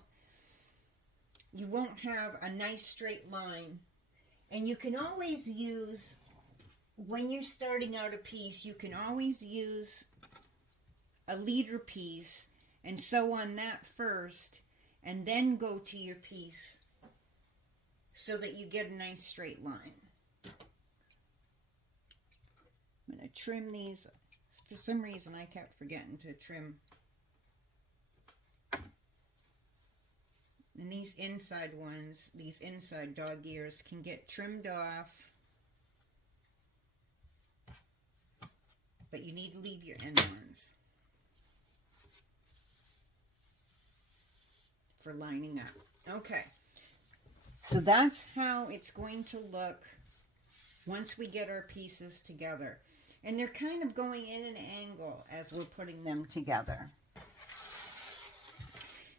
you won't have a nice straight line. And you can always use, when you're starting out a piece, you can always use a leader piece and sew on that first, and then go to your piece so that you get a nice straight line. I'm going to trim these. For some reason I kept forgetting to trim. And these inside ones, these inside dog ears, can get trimmed off. But you need to leave your end ones for lining up. Okay. So that's how it's going to look once we get our pieces together. And they're kind of going in an angle as we're putting them together.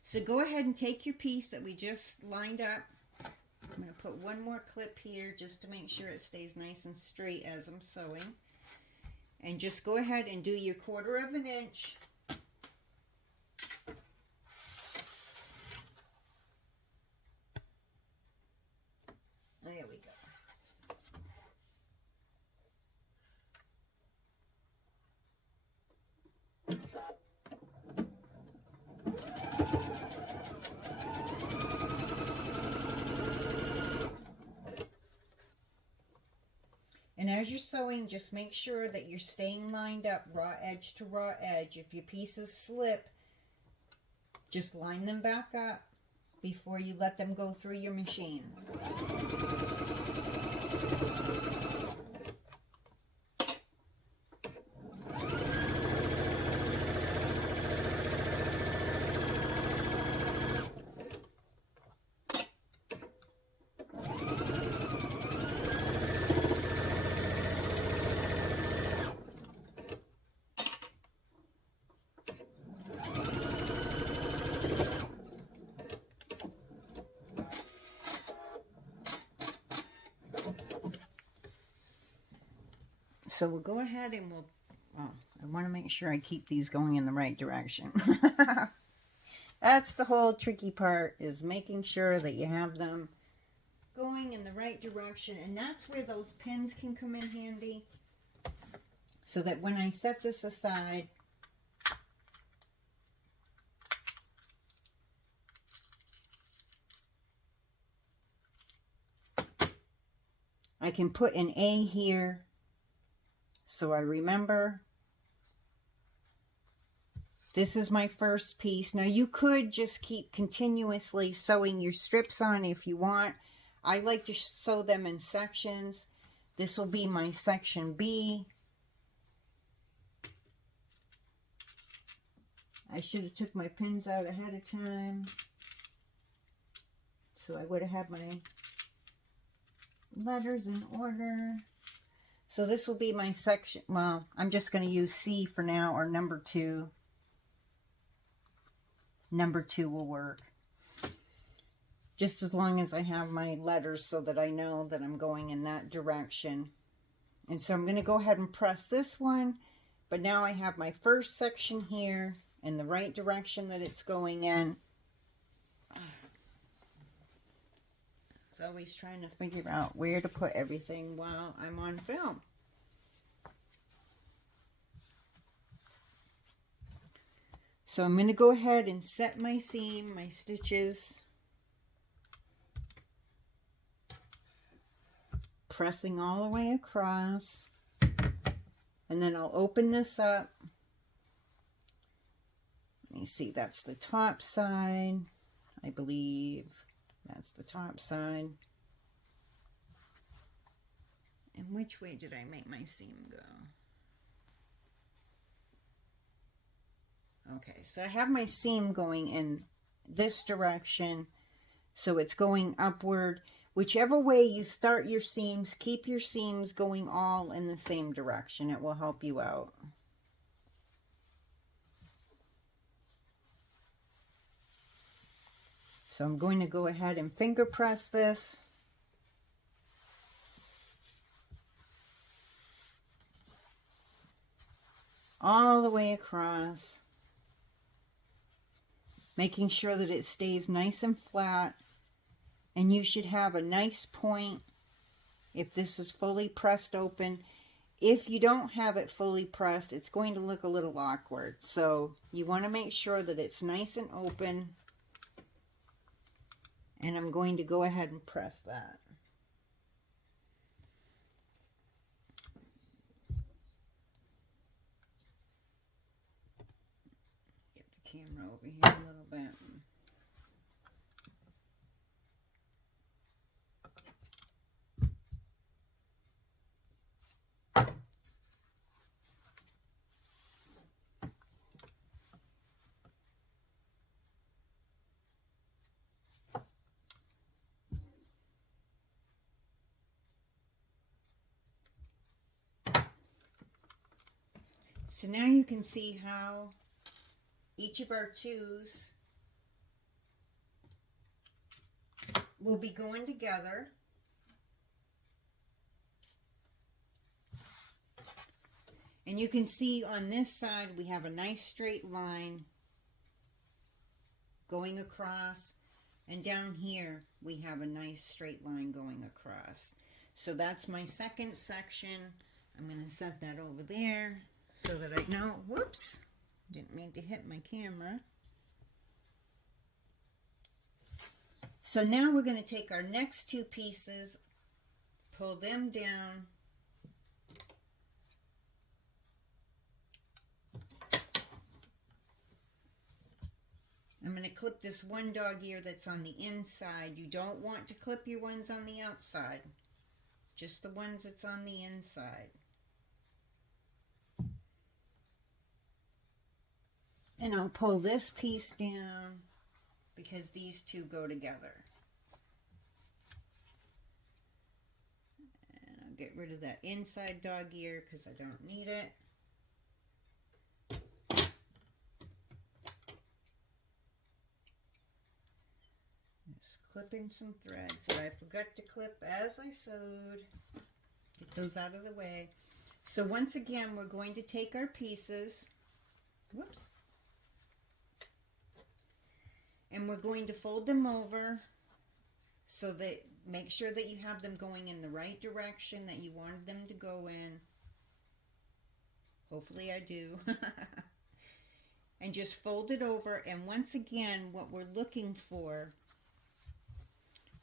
So go ahead and take your piece that we just lined up. I'm going to put one more clip here just to make sure it stays nice and straight as I'm sewing. And just go ahead and do your 1/4 of an inch. There we go. And as you're sewing, just make sure that you're staying lined up raw edge to raw edge. If your pieces slip, just line them back up before you let them go through your machine. So we'll go ahead and I want to make sure I keep these going in the right direction. That's the whole tricky part, is making sure that you have them going in the right direction. And that's where those pins can come in handy, so that when I set this aside, I can put an A here so I remember. This is my first piece. Now you could just keep continuously sewing your strips on if you want. I like to sew them in sections. This will be my section B. I should have took my pins out ahead of time, so I would have had my letters in order. So this will be my section. Well, I'm just going to use C for now, or number 2. Number 2 will work. Just as long as I have my letters so that I know that I'm going in that direction. And so I'm going to go ahead and press this one. But now I have my first section here in the right direction that it's going in. It's always trying to figure out where to put everything while I'm on film. So I'm going to go ahead and set my seam, my stitches, pressing all the way across, and then I'll open this up. Let me see, that's the top side, I believe. That's the top side. And which way did I make my seam go? Okay, so I have my seam going in this direction, so it's going upward. Whichever way you start your seams, keep your seams going all in the same direction. It will help you out. So I'm going to go ahead and finger press this. All the way across. Making sure that it stays nice and flat. And you should have a nice point if this is fully pressed open. If you don't have it fully pressed, it's going to look a little awkward. So you want to make sure that it's nice and open. And I'm going to go ahead and press that. Get the camera over here a little bit. So now you can see how each of our twos will be going together. And you can see on this side we have a nice straight line going across, and down here we have a nice straight line going across. So that's my second section. I'm going to set that over there so that I know, whoops, didn't mean to hit my camera. So now we're going to take our next two pieces, pull them down, I'm going to clip this one dog ear that's on the inside. You don't want to clip your ones on the outside, just the ones that's on the inside. And I'll pull this piece down because these two go together. And I'll get rid of that inside dog ear because I don't need it. Just clipping some threads that I forgot to clip as I sewed. Get those out of the way. So once again, we're going to take our pieces. Whoops. And we're going to fold them over so that make sure that you have them going in the right direction that you wanted them to go in. Hopefully I do. And just fold it over. And once again, what we're looking for,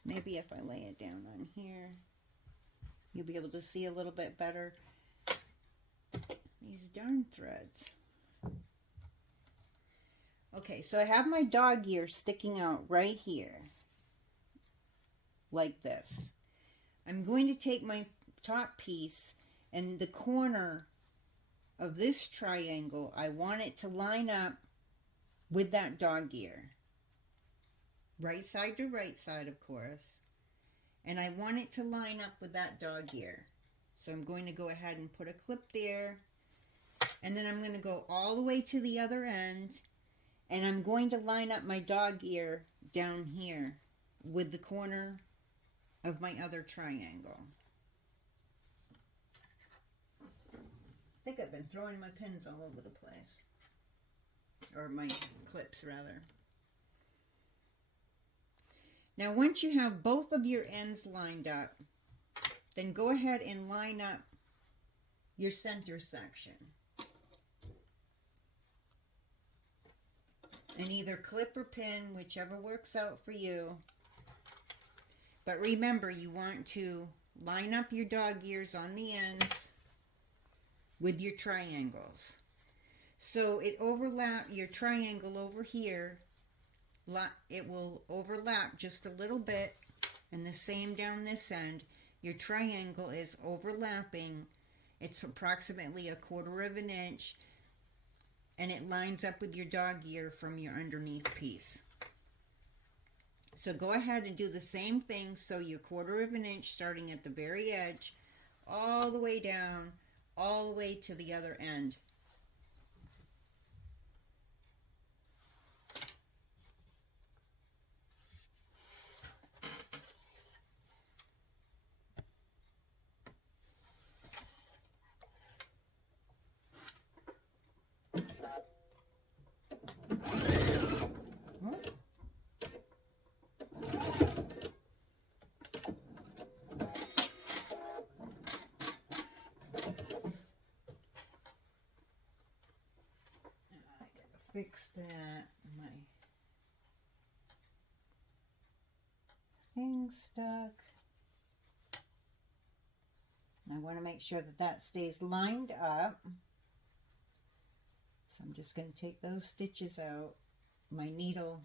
maybe if I lay it down on here. you'll be able to see a little bit better. These darn threads. Okay, so I have my dog ear sticking out right here, like this. I'm going to take my top piece and the corner of this triangle, I want it to line up with that dog ear. Right side to right side, of course. And I want it to line up with that dog ear. So I'm going to go ahead and put a clip there. And then I'm going to go all the way to the other end. And I'm going to line up my dog ear down here with the corner of my other triangle. I think I've been throwing my pins all over the place. Or my clips, rather. Now, once you have both of your ends lined up, then go ahead and line up your center section. And either clip or pin, whichever works out for you. But remember, you want to line up your dog ears on the ends with your triangles. So it overlap your triangle over here. It will overlap just a little bit, and the same down this end. Your triangle is overlapping. It's approximately 1/4 of an inch, and it lines up with your dog ear from your underneath piece. So go ahead and do the same thing. So your 1/4 of an inch starting at the very edge, all the way down, all the way to the other end. Fix that. My thing stuck. I want to make sure that that stays lined up. So I'm just going to take those stitches out. My needle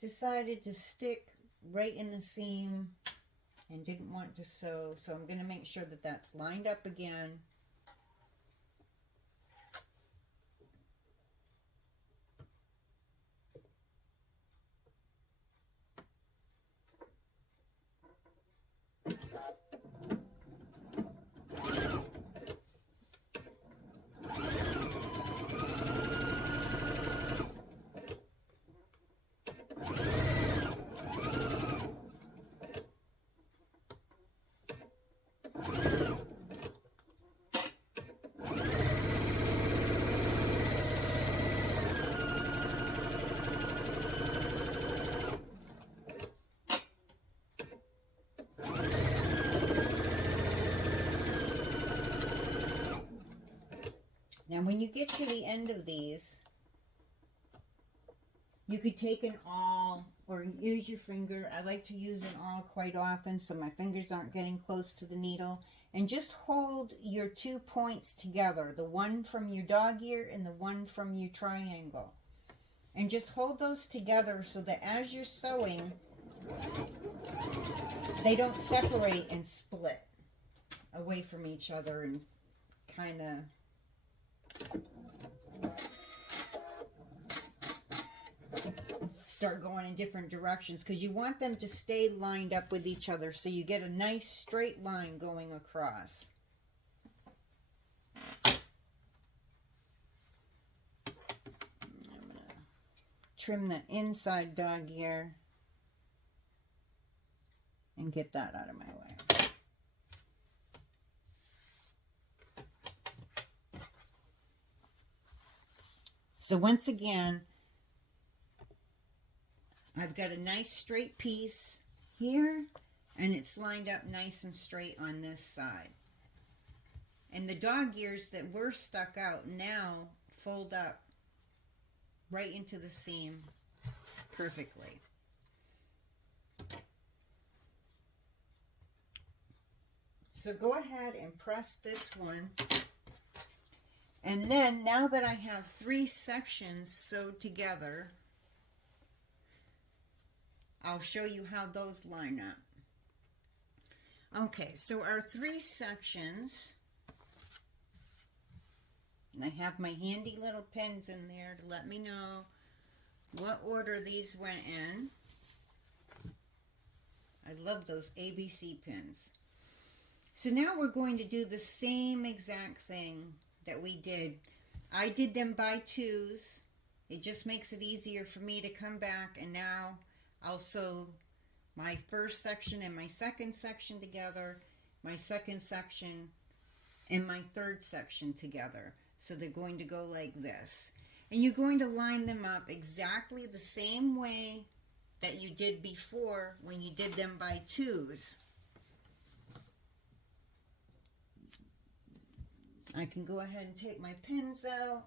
decided to stick right in the seam and didn't want to sew. So I'm going to make sure that that's lined up again. Now when you get to the end of these, you could take an awl or use your finger. I like to use an awl quite often so my fingers aren't getting close to the needle. And just hold your 2 points together, the one from your dog ear and the one from your triangle. And just hold those together so that as you're sewing, they don't separate and split away from each other and kind of start going in different directions, because you want them to stay lined up with each other so you get a nice straight line going across. I'm going to trim the inside dog ear and get that out of my way. So once again, I've got a nice straight piece here, and it's lined up nice and straight on this side. And the dog ears that were stuck out now fold up right into the seam perfectly. So go ahead and press this one. And then, now that I have 3 sections sewed together, I'll show you how those line up. Okay, so our 3 sections, and I have my handy little pins in there to let me know what order these went in. I love those ABC pins. So now we're going to do the same exact thing that we did. I did them by 2s. It just makes it easier for me to come back, and now I'll sew my first section and my second section together, my second section and my third section together. So they're going to go like this. And you're going to line them up exactly the same way that you did before when you did them by 2s. I can go ahead and take my pins out.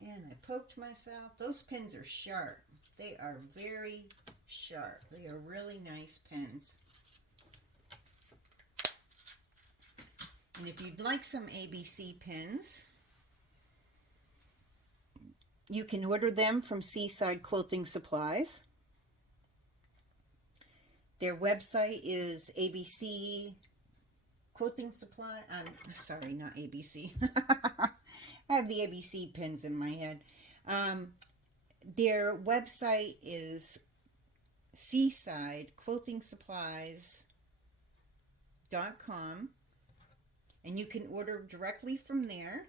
And I poked myself. Those pins are sharp. They are very sharp. They are really nice pins. And if you'd like some ABC pins, you can order them from Seaside Quilting Supplies. Their website is ABC Quilting Supply. Sorry, not ABC. I have the ABC pins in my head. Their website is seasidequiltingsupplies.com, and you can order directly from there.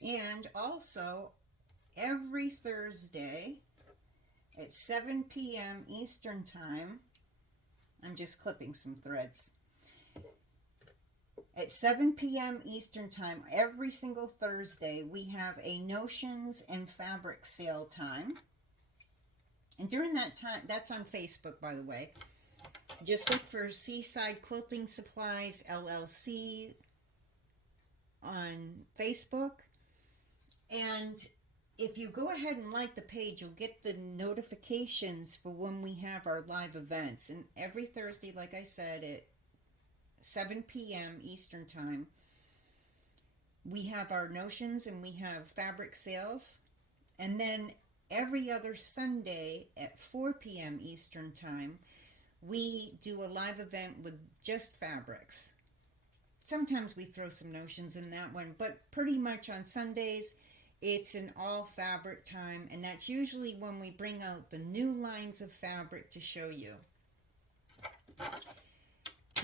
And also, every Thursday at 7 p.m. Eastern Time, I'm just clipping some threads. At 7 p.m. Eastern Time, every single Thursday, we have a Notions and Fabric sale time. And during that time, that's on Facebook, by the way. Just look for Seaside Quilting Supplies, LLC on Facebook. And if you go ahead and like the page, you'll get the notifications for when we have our live events. And every Thursday, like I said, at 7 p.m. Eastern Time, we have our Notions and we have fabric sales. And then every other Sunday at 4 p.m. Eastern Time, we do a live event with just fabrics. Sometimes we throw some Notions in that one, but pretty much on Sundays, it's an all fabric time, and that's usually when we bring out the new lines of fabric to show you.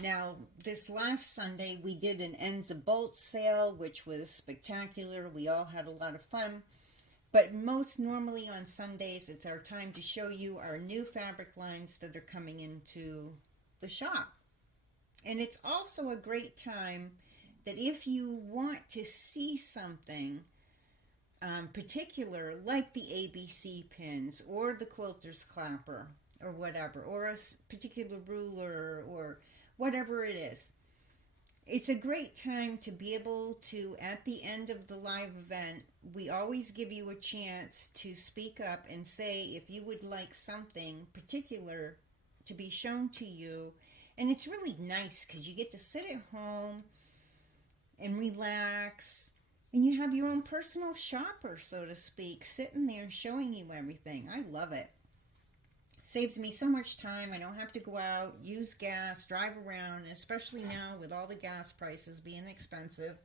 Now, this last Sunday, we did an ends of bolts sale, which was spectacular. We all had a lot of fun. But most normally on Sundays, it's our time to show you our new fabric lines that are coming into the shop. And it's also a great time that if you want to see something particular, like the ABC pins or the quilter's clapper or whatever, or a particular ruler or whatever it is, it's a great time to be able to, at the end of the live event, we always give you a chance to speak up and say if you would like something particular to be shown to you. And it's really nice because you get to sit at home and relax, and you have your own personal shopper, so to speak, sitting there showing you everything. I love it. Saves me so much time. I don't have to go out, use gas, drive around, especially now with all the gas prices being expensive.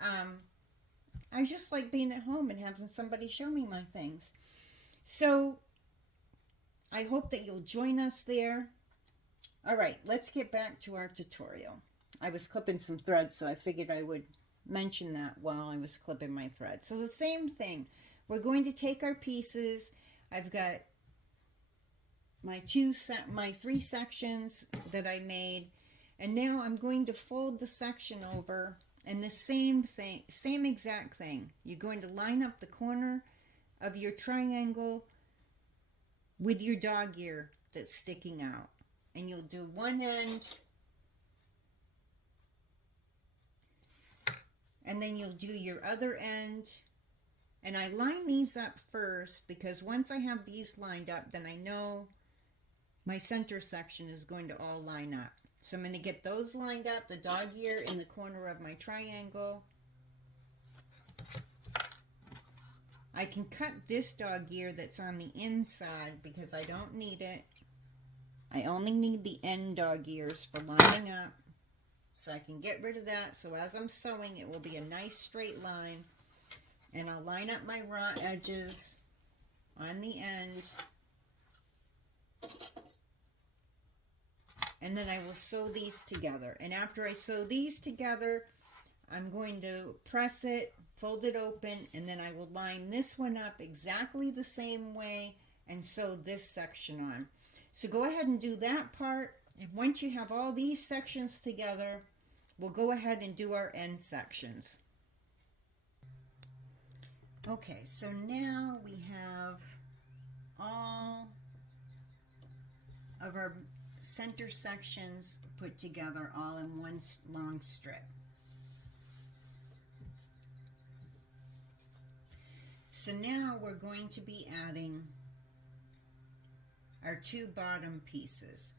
I just like being at home and having somebody show me my things. So I hope that you'll join us there. All right, let's get back to our tutorial. I was clipping some threads, so I figured I would mention that while I was clipping my thread. So the same thing. We're going to take our pieces. I've got my 3 sections that I made, and now I'm going to fold the section over, and the same exact thing. You're going to line up the corner of your triangle with your dog ear that's sticking out, and you'll do one end, and then you'll do your other end. And I line these up first because once I have these lined up, then I know my center section is going to all line up. So I'm going to get those lined up, the dog ear in the corner of my triangle. I can cut this dog ear that's on the inside because I don't need it. I only need the end dog ears for lining up. So I can get rid of that. So as I'm sewing, it will be a nice straight line. And I'll line up my raw edges on the end. And then I will sew these together. And after I sew these together, I'm going to press it, fold it open, and then I will line this one up exactly the same way and sew this section on. So go ahead and do that part. And once you have all these sections together, we'll go ahead and do our end sections. Okay, so now we have all of our center sections put together all in one long strip. So now we're going to be adding our two bottom pieces.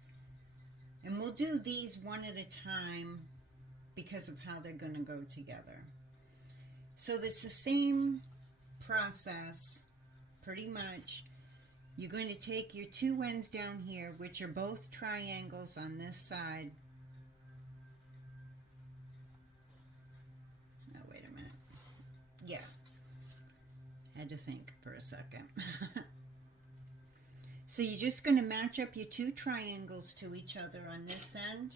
And we'll do these one at a time because of how they're going to go together. So it's the same process, pretty much. You're going to take your two ends down here, which are both triangles on this side. Oh, wait a minute. Yeah. Had to think for a second. So you're just going to match up your two triangles to each other on this end.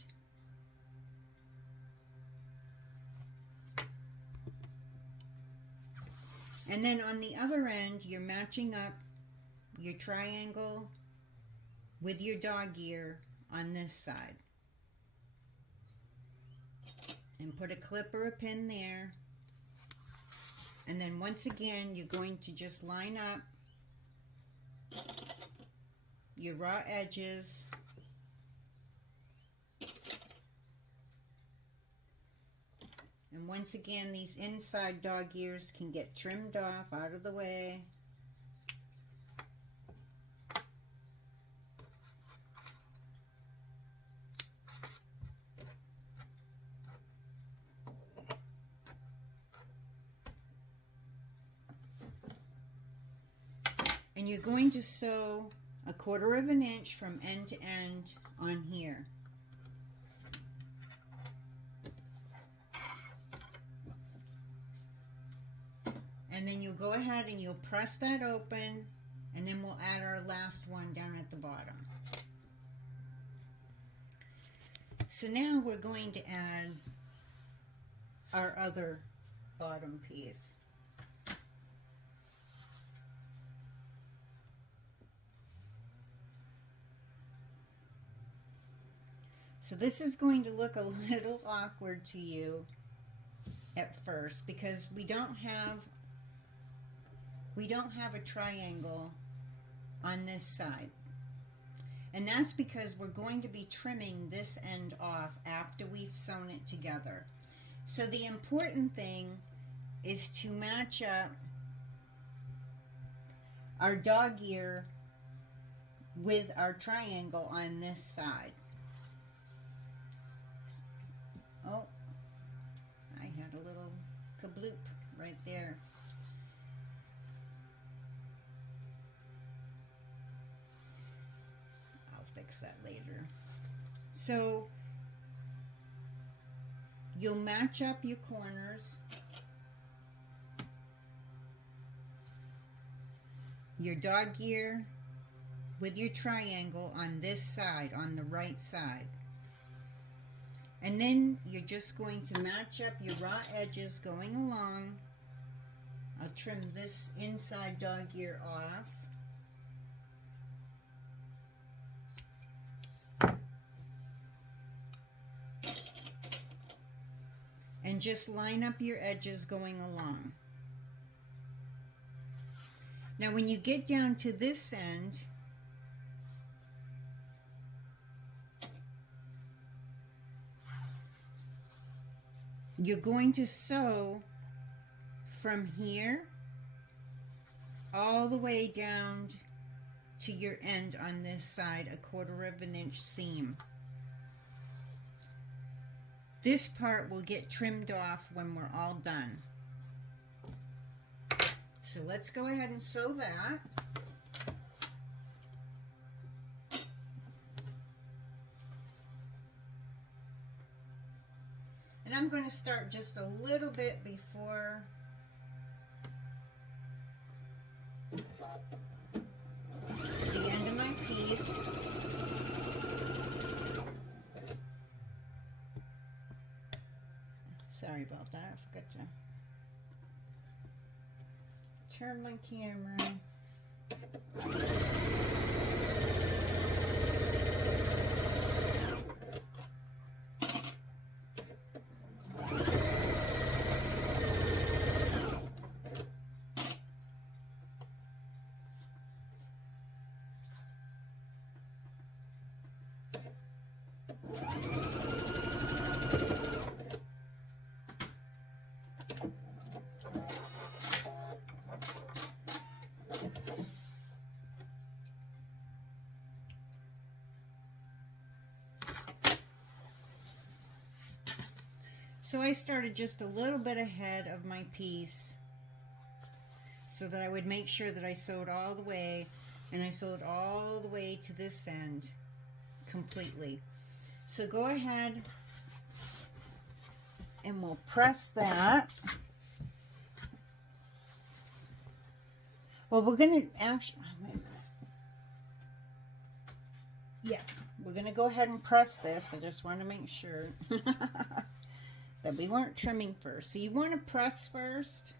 And then on the other end, you're matching up your triangle with your dog ear on this side. And put a clip or a pin there. And then once again, you're going to just line up your raw edges. And once again, these inside dog ears can get trimmed off out of the way. And you're going to sew 1/4 inch from end to end on here. And then you'll go ahead and you'll press that open, and then we'll add our last one down at the bottom. So now we're going to add our other bottom piece. So this is going to look a little awkward to you at first because we don't have a triangle on this side. And that's because we're going to be trimming this end off after we've sewn it together. So the important thing is to match up our dog ear with our triangle on this side. Oh, I had a little kabloop right there. I'll fix that later. So you'll match up your corners, your dog ear with your triangle on this side, on the right side. And then you're just going to match up your raw edges going along. I'll trim this inside dog ear off. And just line up your edges going along. Now when you get down to this end, you're going to sew from here all the way down to your end on this side, 1/4 of an inch seam. This part will get trimmed off when we're all done. So let's go ahead and sew that. And I'm going to start just a little bit before the end of my piece. Sorry about that, I forgot to turn my camera. So I started just a little bit ahead of my piece so that I would make sure that I sewed all the way, and I sewed all the way to this end completely. So go ahead and we'll press that. Well, we're going to actually, wait a minute. Yeah, we're going to go ahead and press this. I just want to make sure that we weren't trimming first. So you want to press first.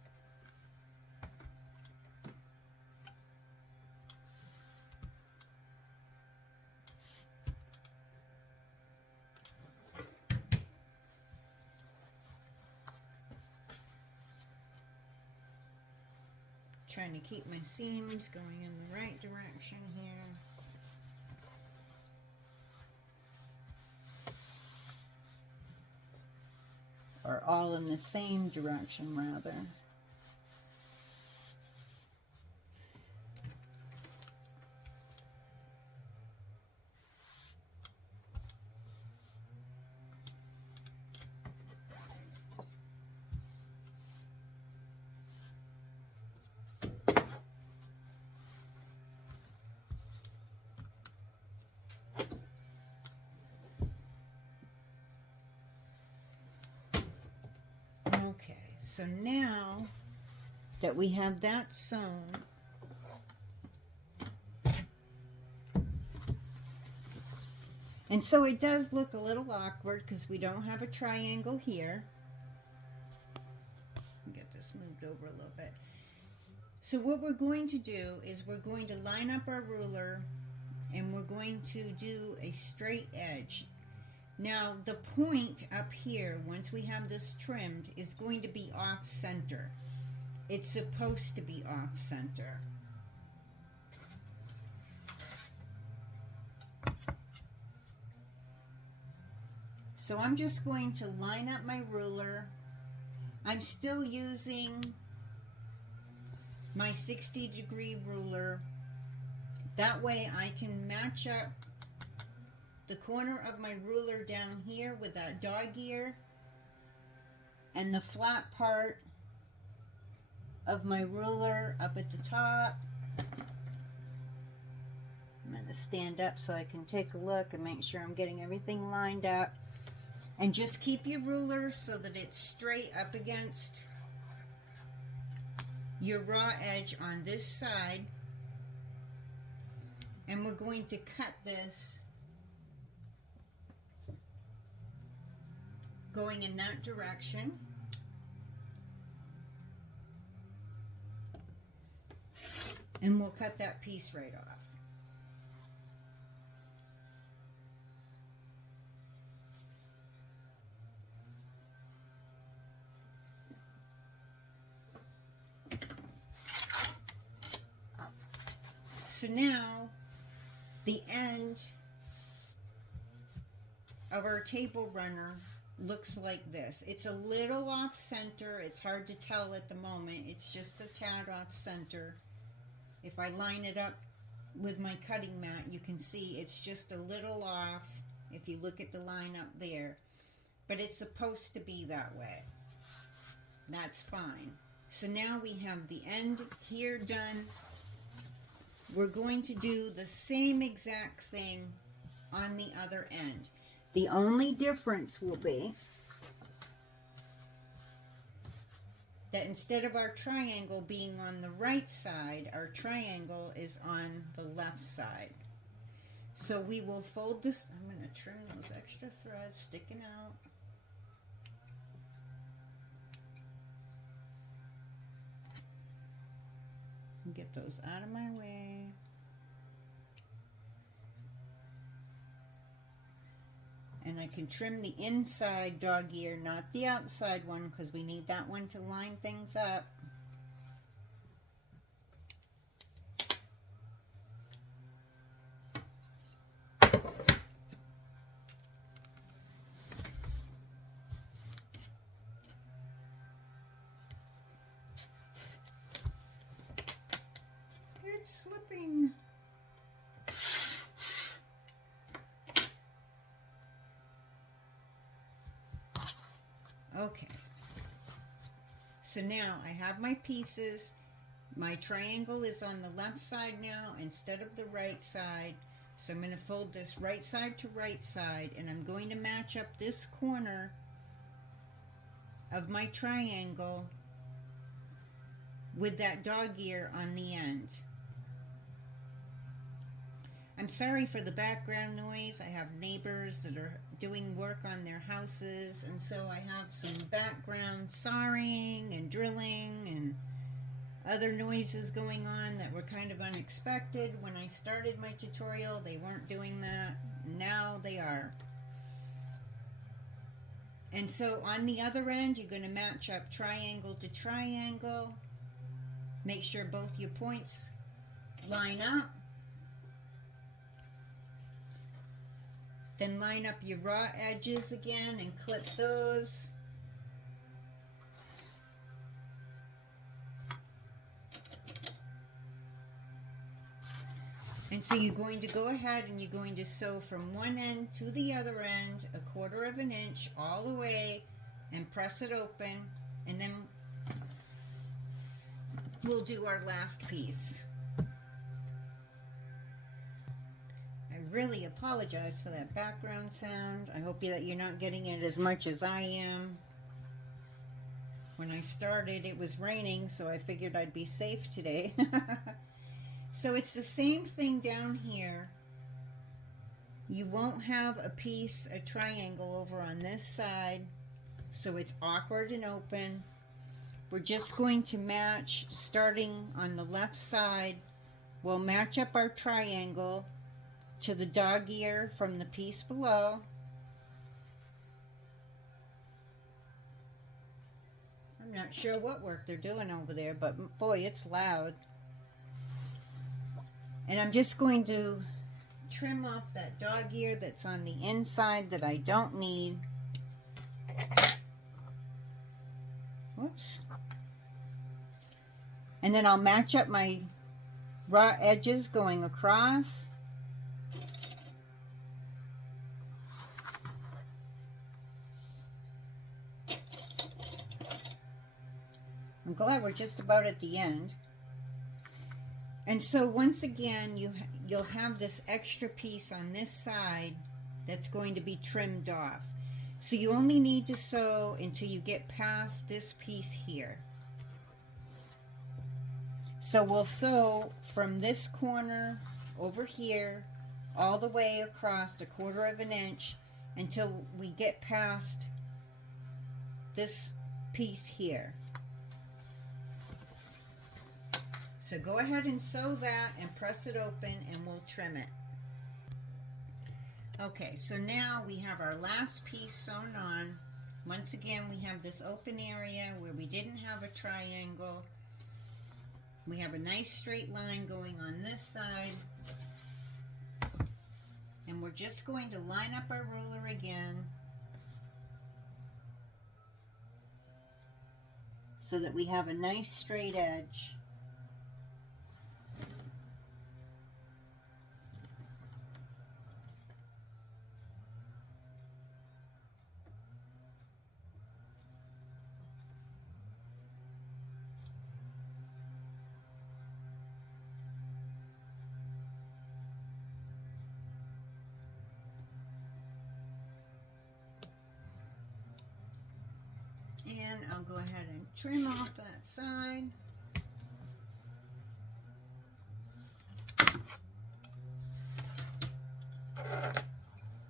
Trying to keep my seams going in the right direction here. Or all in the same direction, rather. Okay, so now that we have that sewn, and so it does look a little awkward because we don't have a triangle here. Get this moved over a little bit. So what we're going to do is we're going to line up our ruler and we're going to do a straight edge. Now the point up here, once we have this trimmed, is going to be off center. It's supposed to be off center. So I'm just going to line up my ruler. I'm still using my 60-degree ruler. That way I can match up the corner of my ruler down here with that dog ear and the flat part of my ruler up at the top. I'm going to stand up so I can take a look and make sure I'm getting everything lined up. And just keep your ruler so that it's straight up against your raw edge on this side. And we're going to cut this going in that direction. And we'll cut that piece right off. So now the end of our table runner looks like this. It's a little off center. It's hard to tell at the moment. It's just a tad off center. If I line it up with my cutting mat, you can see it's just a little off if you look at the line up there. But it's supposed to be that way. That's fine. So now we have the end here done. We're going to do the same exact thing on the other end. The only difference will be that instead of our triangle being on the right side, our triangle is on the left side. So we will fold this. I'm going to trim those extra threads sticking out. Get those out of my way. And I can trim the inside dog ear, not the outside one, because we need that one to line things up. It's slipping. Okay, so now I have my pieces. My triangle is on the left side now instead of the right side. So I'm going to fold this right side to right side, and I'm going to match up this corner of my triangle with that dog ear on the end. I'm sorry for the background noise. I have neighbors that are doing work on their houses, and so I have some background sawing and drilling and other noises going on that were kind of unexpected. When I started my tutorial, they weren't doing that. Now they are. And so on the other end, you're going to match up triangle to triangle. Make sure both your points line up. Then line up your raw edges again and clip those. And so you're going to go ahead and you're going to sew from one end to the other end, 1/4 of an inch all the way, and press it open, and then we'll do our last piece. I really apologize for that background sound. I hope that you're not getting it as much as I am. When I started, it was raining, so I figured I'd be safe today. So it's the same thing down here. You won't have a piece, a triangle over on this side, so it's awkward and open. We're just going to match, starting on the left side, we'll match up our triangle to the dog ear from the piece below. I'm not sure what work they're doing over there, but boy, it's loud. And I'm just going to trim off that dog ear that's on the inside that I don't need. Whoops. And then I'll match up my raw edges going across. I'm glad we're just about at the end. And so once again, you'll have this extra piece on this side that's going to be trimmed off. So you only need to sew until you get past this piece here. So we'll sew from this corner over here all the way across 1/4 of an inch until we get past this piece here. So go ahead and sew that and press it open, and we'll trim it. Okay, so now we have our last piece sewn on. Once again, we have this open area where we didn't have a triangle. We have a nice straight line going on this side. And we're just going to line up our ruler again. so that we have a nice straight edge. And I'll go ahead and trim off that side.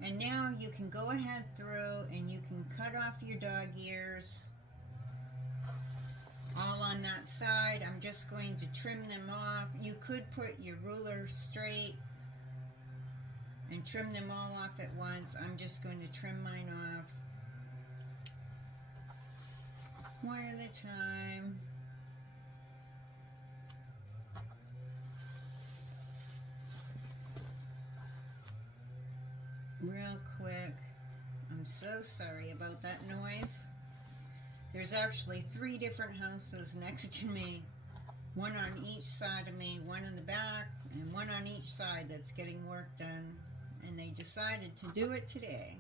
And now you can go ahead through and you can cut off your dog ears all on that side. I'm just going to trim them off. You could put your ruler straight and trim them all off at once. I'm just going to trim mine off one at a time. Real quick. I'm so sorry about that noise. There's actually 3 different houses next to me. One on each side of me, one in the back, and one on each side that's getting work done. And they decided to do it today.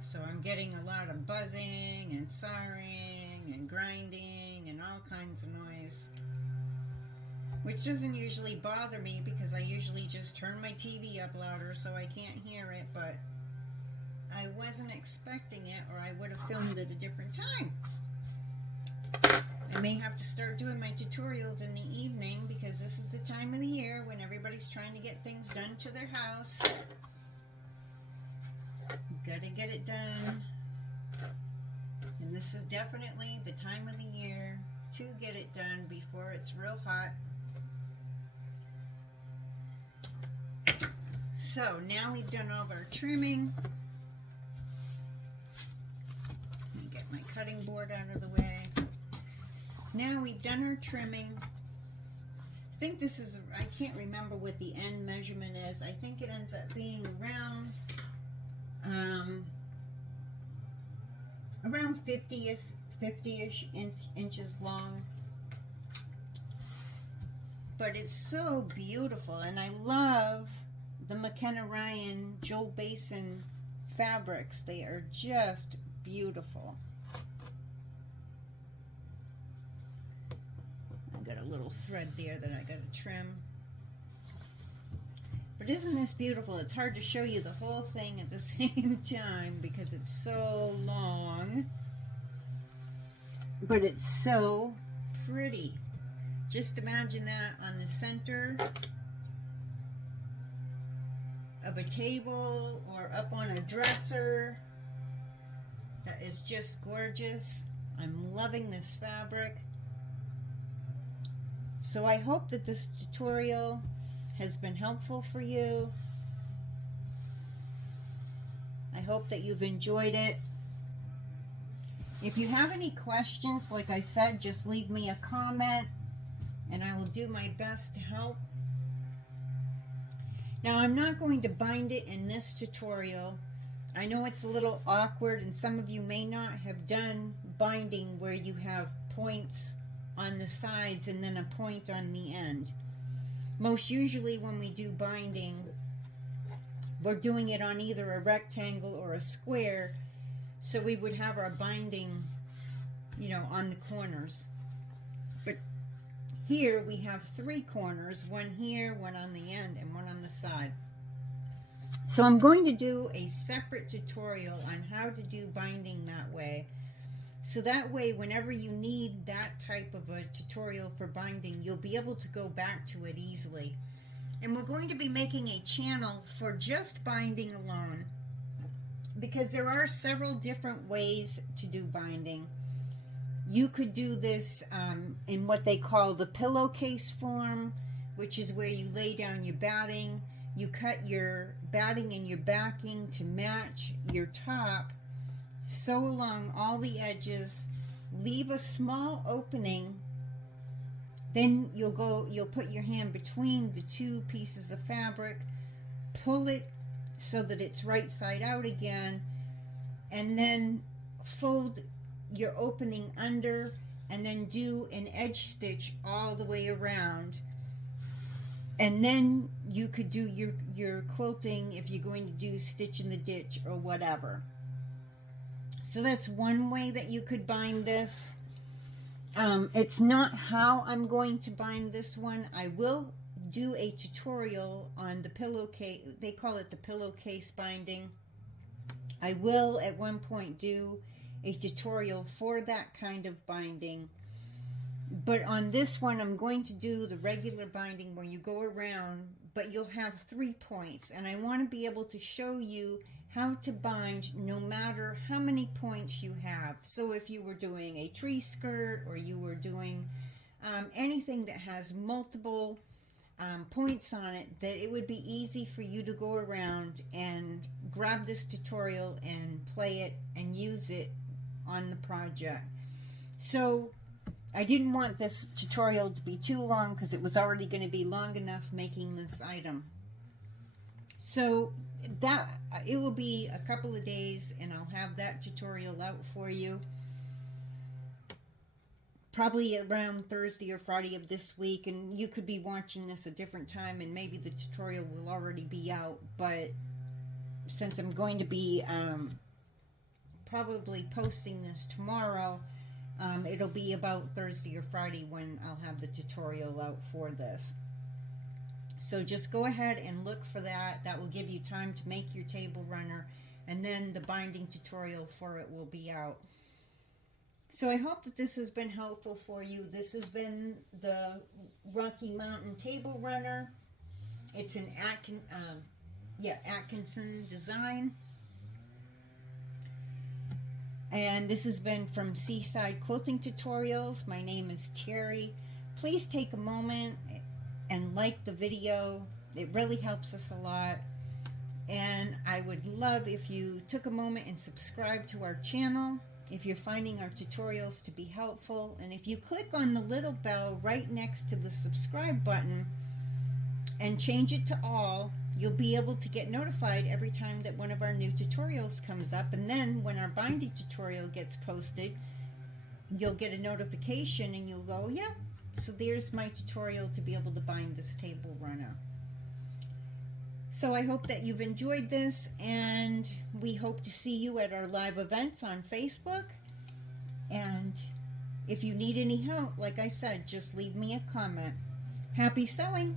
So I'm getting a lot of buzzing and sighing and grinding and all kinds of noise, which doesn't usually bother me because I usually just turn my TV up louder so I can't hear it, but I wasn't expecting it, or I would have filmed it a different time. I may have to start doing my tutorials in the evening because this is the time of the year when everybody's trying to get things done to their house. Gotta get it done. And this is definitely the time of the year to get it done before it's real hot. So now we've done all of our trimming. Let me get my cutting board out of the way. Now we've done our trimming. I think this is, I can't remember what the end measurement is. I think it ends up being around 50-ish inches long. But it's so beautiful, and I love the McKenna Ryan Joel Basin fabrics. They are just beautiful. I've got a little thread there that I got to trim. But isn't this beautiful? It's hard to show you the whole thing at the same time because it's so long. But it's so pretty. Just imagine that on the center of a table or up on a dresser. That is just gorgeous. I'm loving this fabric. So I hope that this tutorial has been helpful for you. I hope that you've enjoyed it. If you have any questions, like I said, just leave me a comment and I will do my best to help. Now, I'm not going to bind it in this tutorial. I know it's a little awkward and some of you may not have done binding where you have points on the sides and then a point on the end. Most usually when we do binding, we're doing it on either a rectangle or a square, so we would have our binding, you know, on the corners. But here we have 3 corners, one here, one on the end, and one on the side. So I'm going to do a separate tutorial on how to do binding that way. So that way, whenever you need that type of a tutorial for binding, you'll be able to go back to it easily. And we're going to be making a channel for just binding alone, because there are several different ways to do binding. You could do this in what they call the pillowcase form, which is where you lay down your batting, you cut your batting and your backing to match your top, sew along all the edges, leave a small opening, then you'll put your hand between the 2 pieces of fabric, pull it so that it's right side out again, and then fold your opening under and then do an edge stitch all the way around. And then you could do your quilting if you're going to do stitch in the ditch or whatever. So that's one way that you could bind this. It's not how I'm going to bind this one. I will do a tutorial on the pillowcase. They call it the pillowcase binding. I will at one point do a tutorial for that kind of binding. But on this one, I'm going to do the regular binding where you go around, but you'll have 3 points. And I want to be able to show you how to bind no matter how many points you have. So if you were doing a tree skirt or you were doing anything that has multiple points on it, that it would be easy for you to go around and grab this tutorial and play it and use it on the project. So I didn't want this tutorial to be too long because it was already going to be long enough making this item. So that it will be a couple of days and I'll have that tutorial out for you. Probably around Thursday or Friday of this week, and you could be watching this a different time and maybe the tutorial will already be out, but since I'm going to be probably posting this tomorrow, it'll be about Thursday or Friday when I'll have the tutorial out for this. So just go ahead and look for that. That will give you time to make your table runner, and then the binding tutorial for it will be out. So I hope that this has been helpful for you. This has been the Rocky Mountain table runner. It's an Atkinson design. And this has been from Seaside Quilting Tutorials. My name is Terry. Please take a moment and like the video. It really helps us a lot. And I would love if you took a moment and subscribe to our channel if you're finding our tutorials to be helpful. And if you click on the little bell right next to the subscribe button and change it to all, you'll be able to get notified every time that one of our new tutorials comes up. And then when our binding tutorial gets posted, you'll get a notification and you'll go, yeah, so there's my tutorial to be able to bind this table runner. So I hope that you've enjoyed this, and we hope to see you at our live events on Facebook. And if you need any help, like I said, just leave me a comment. Happy sewing!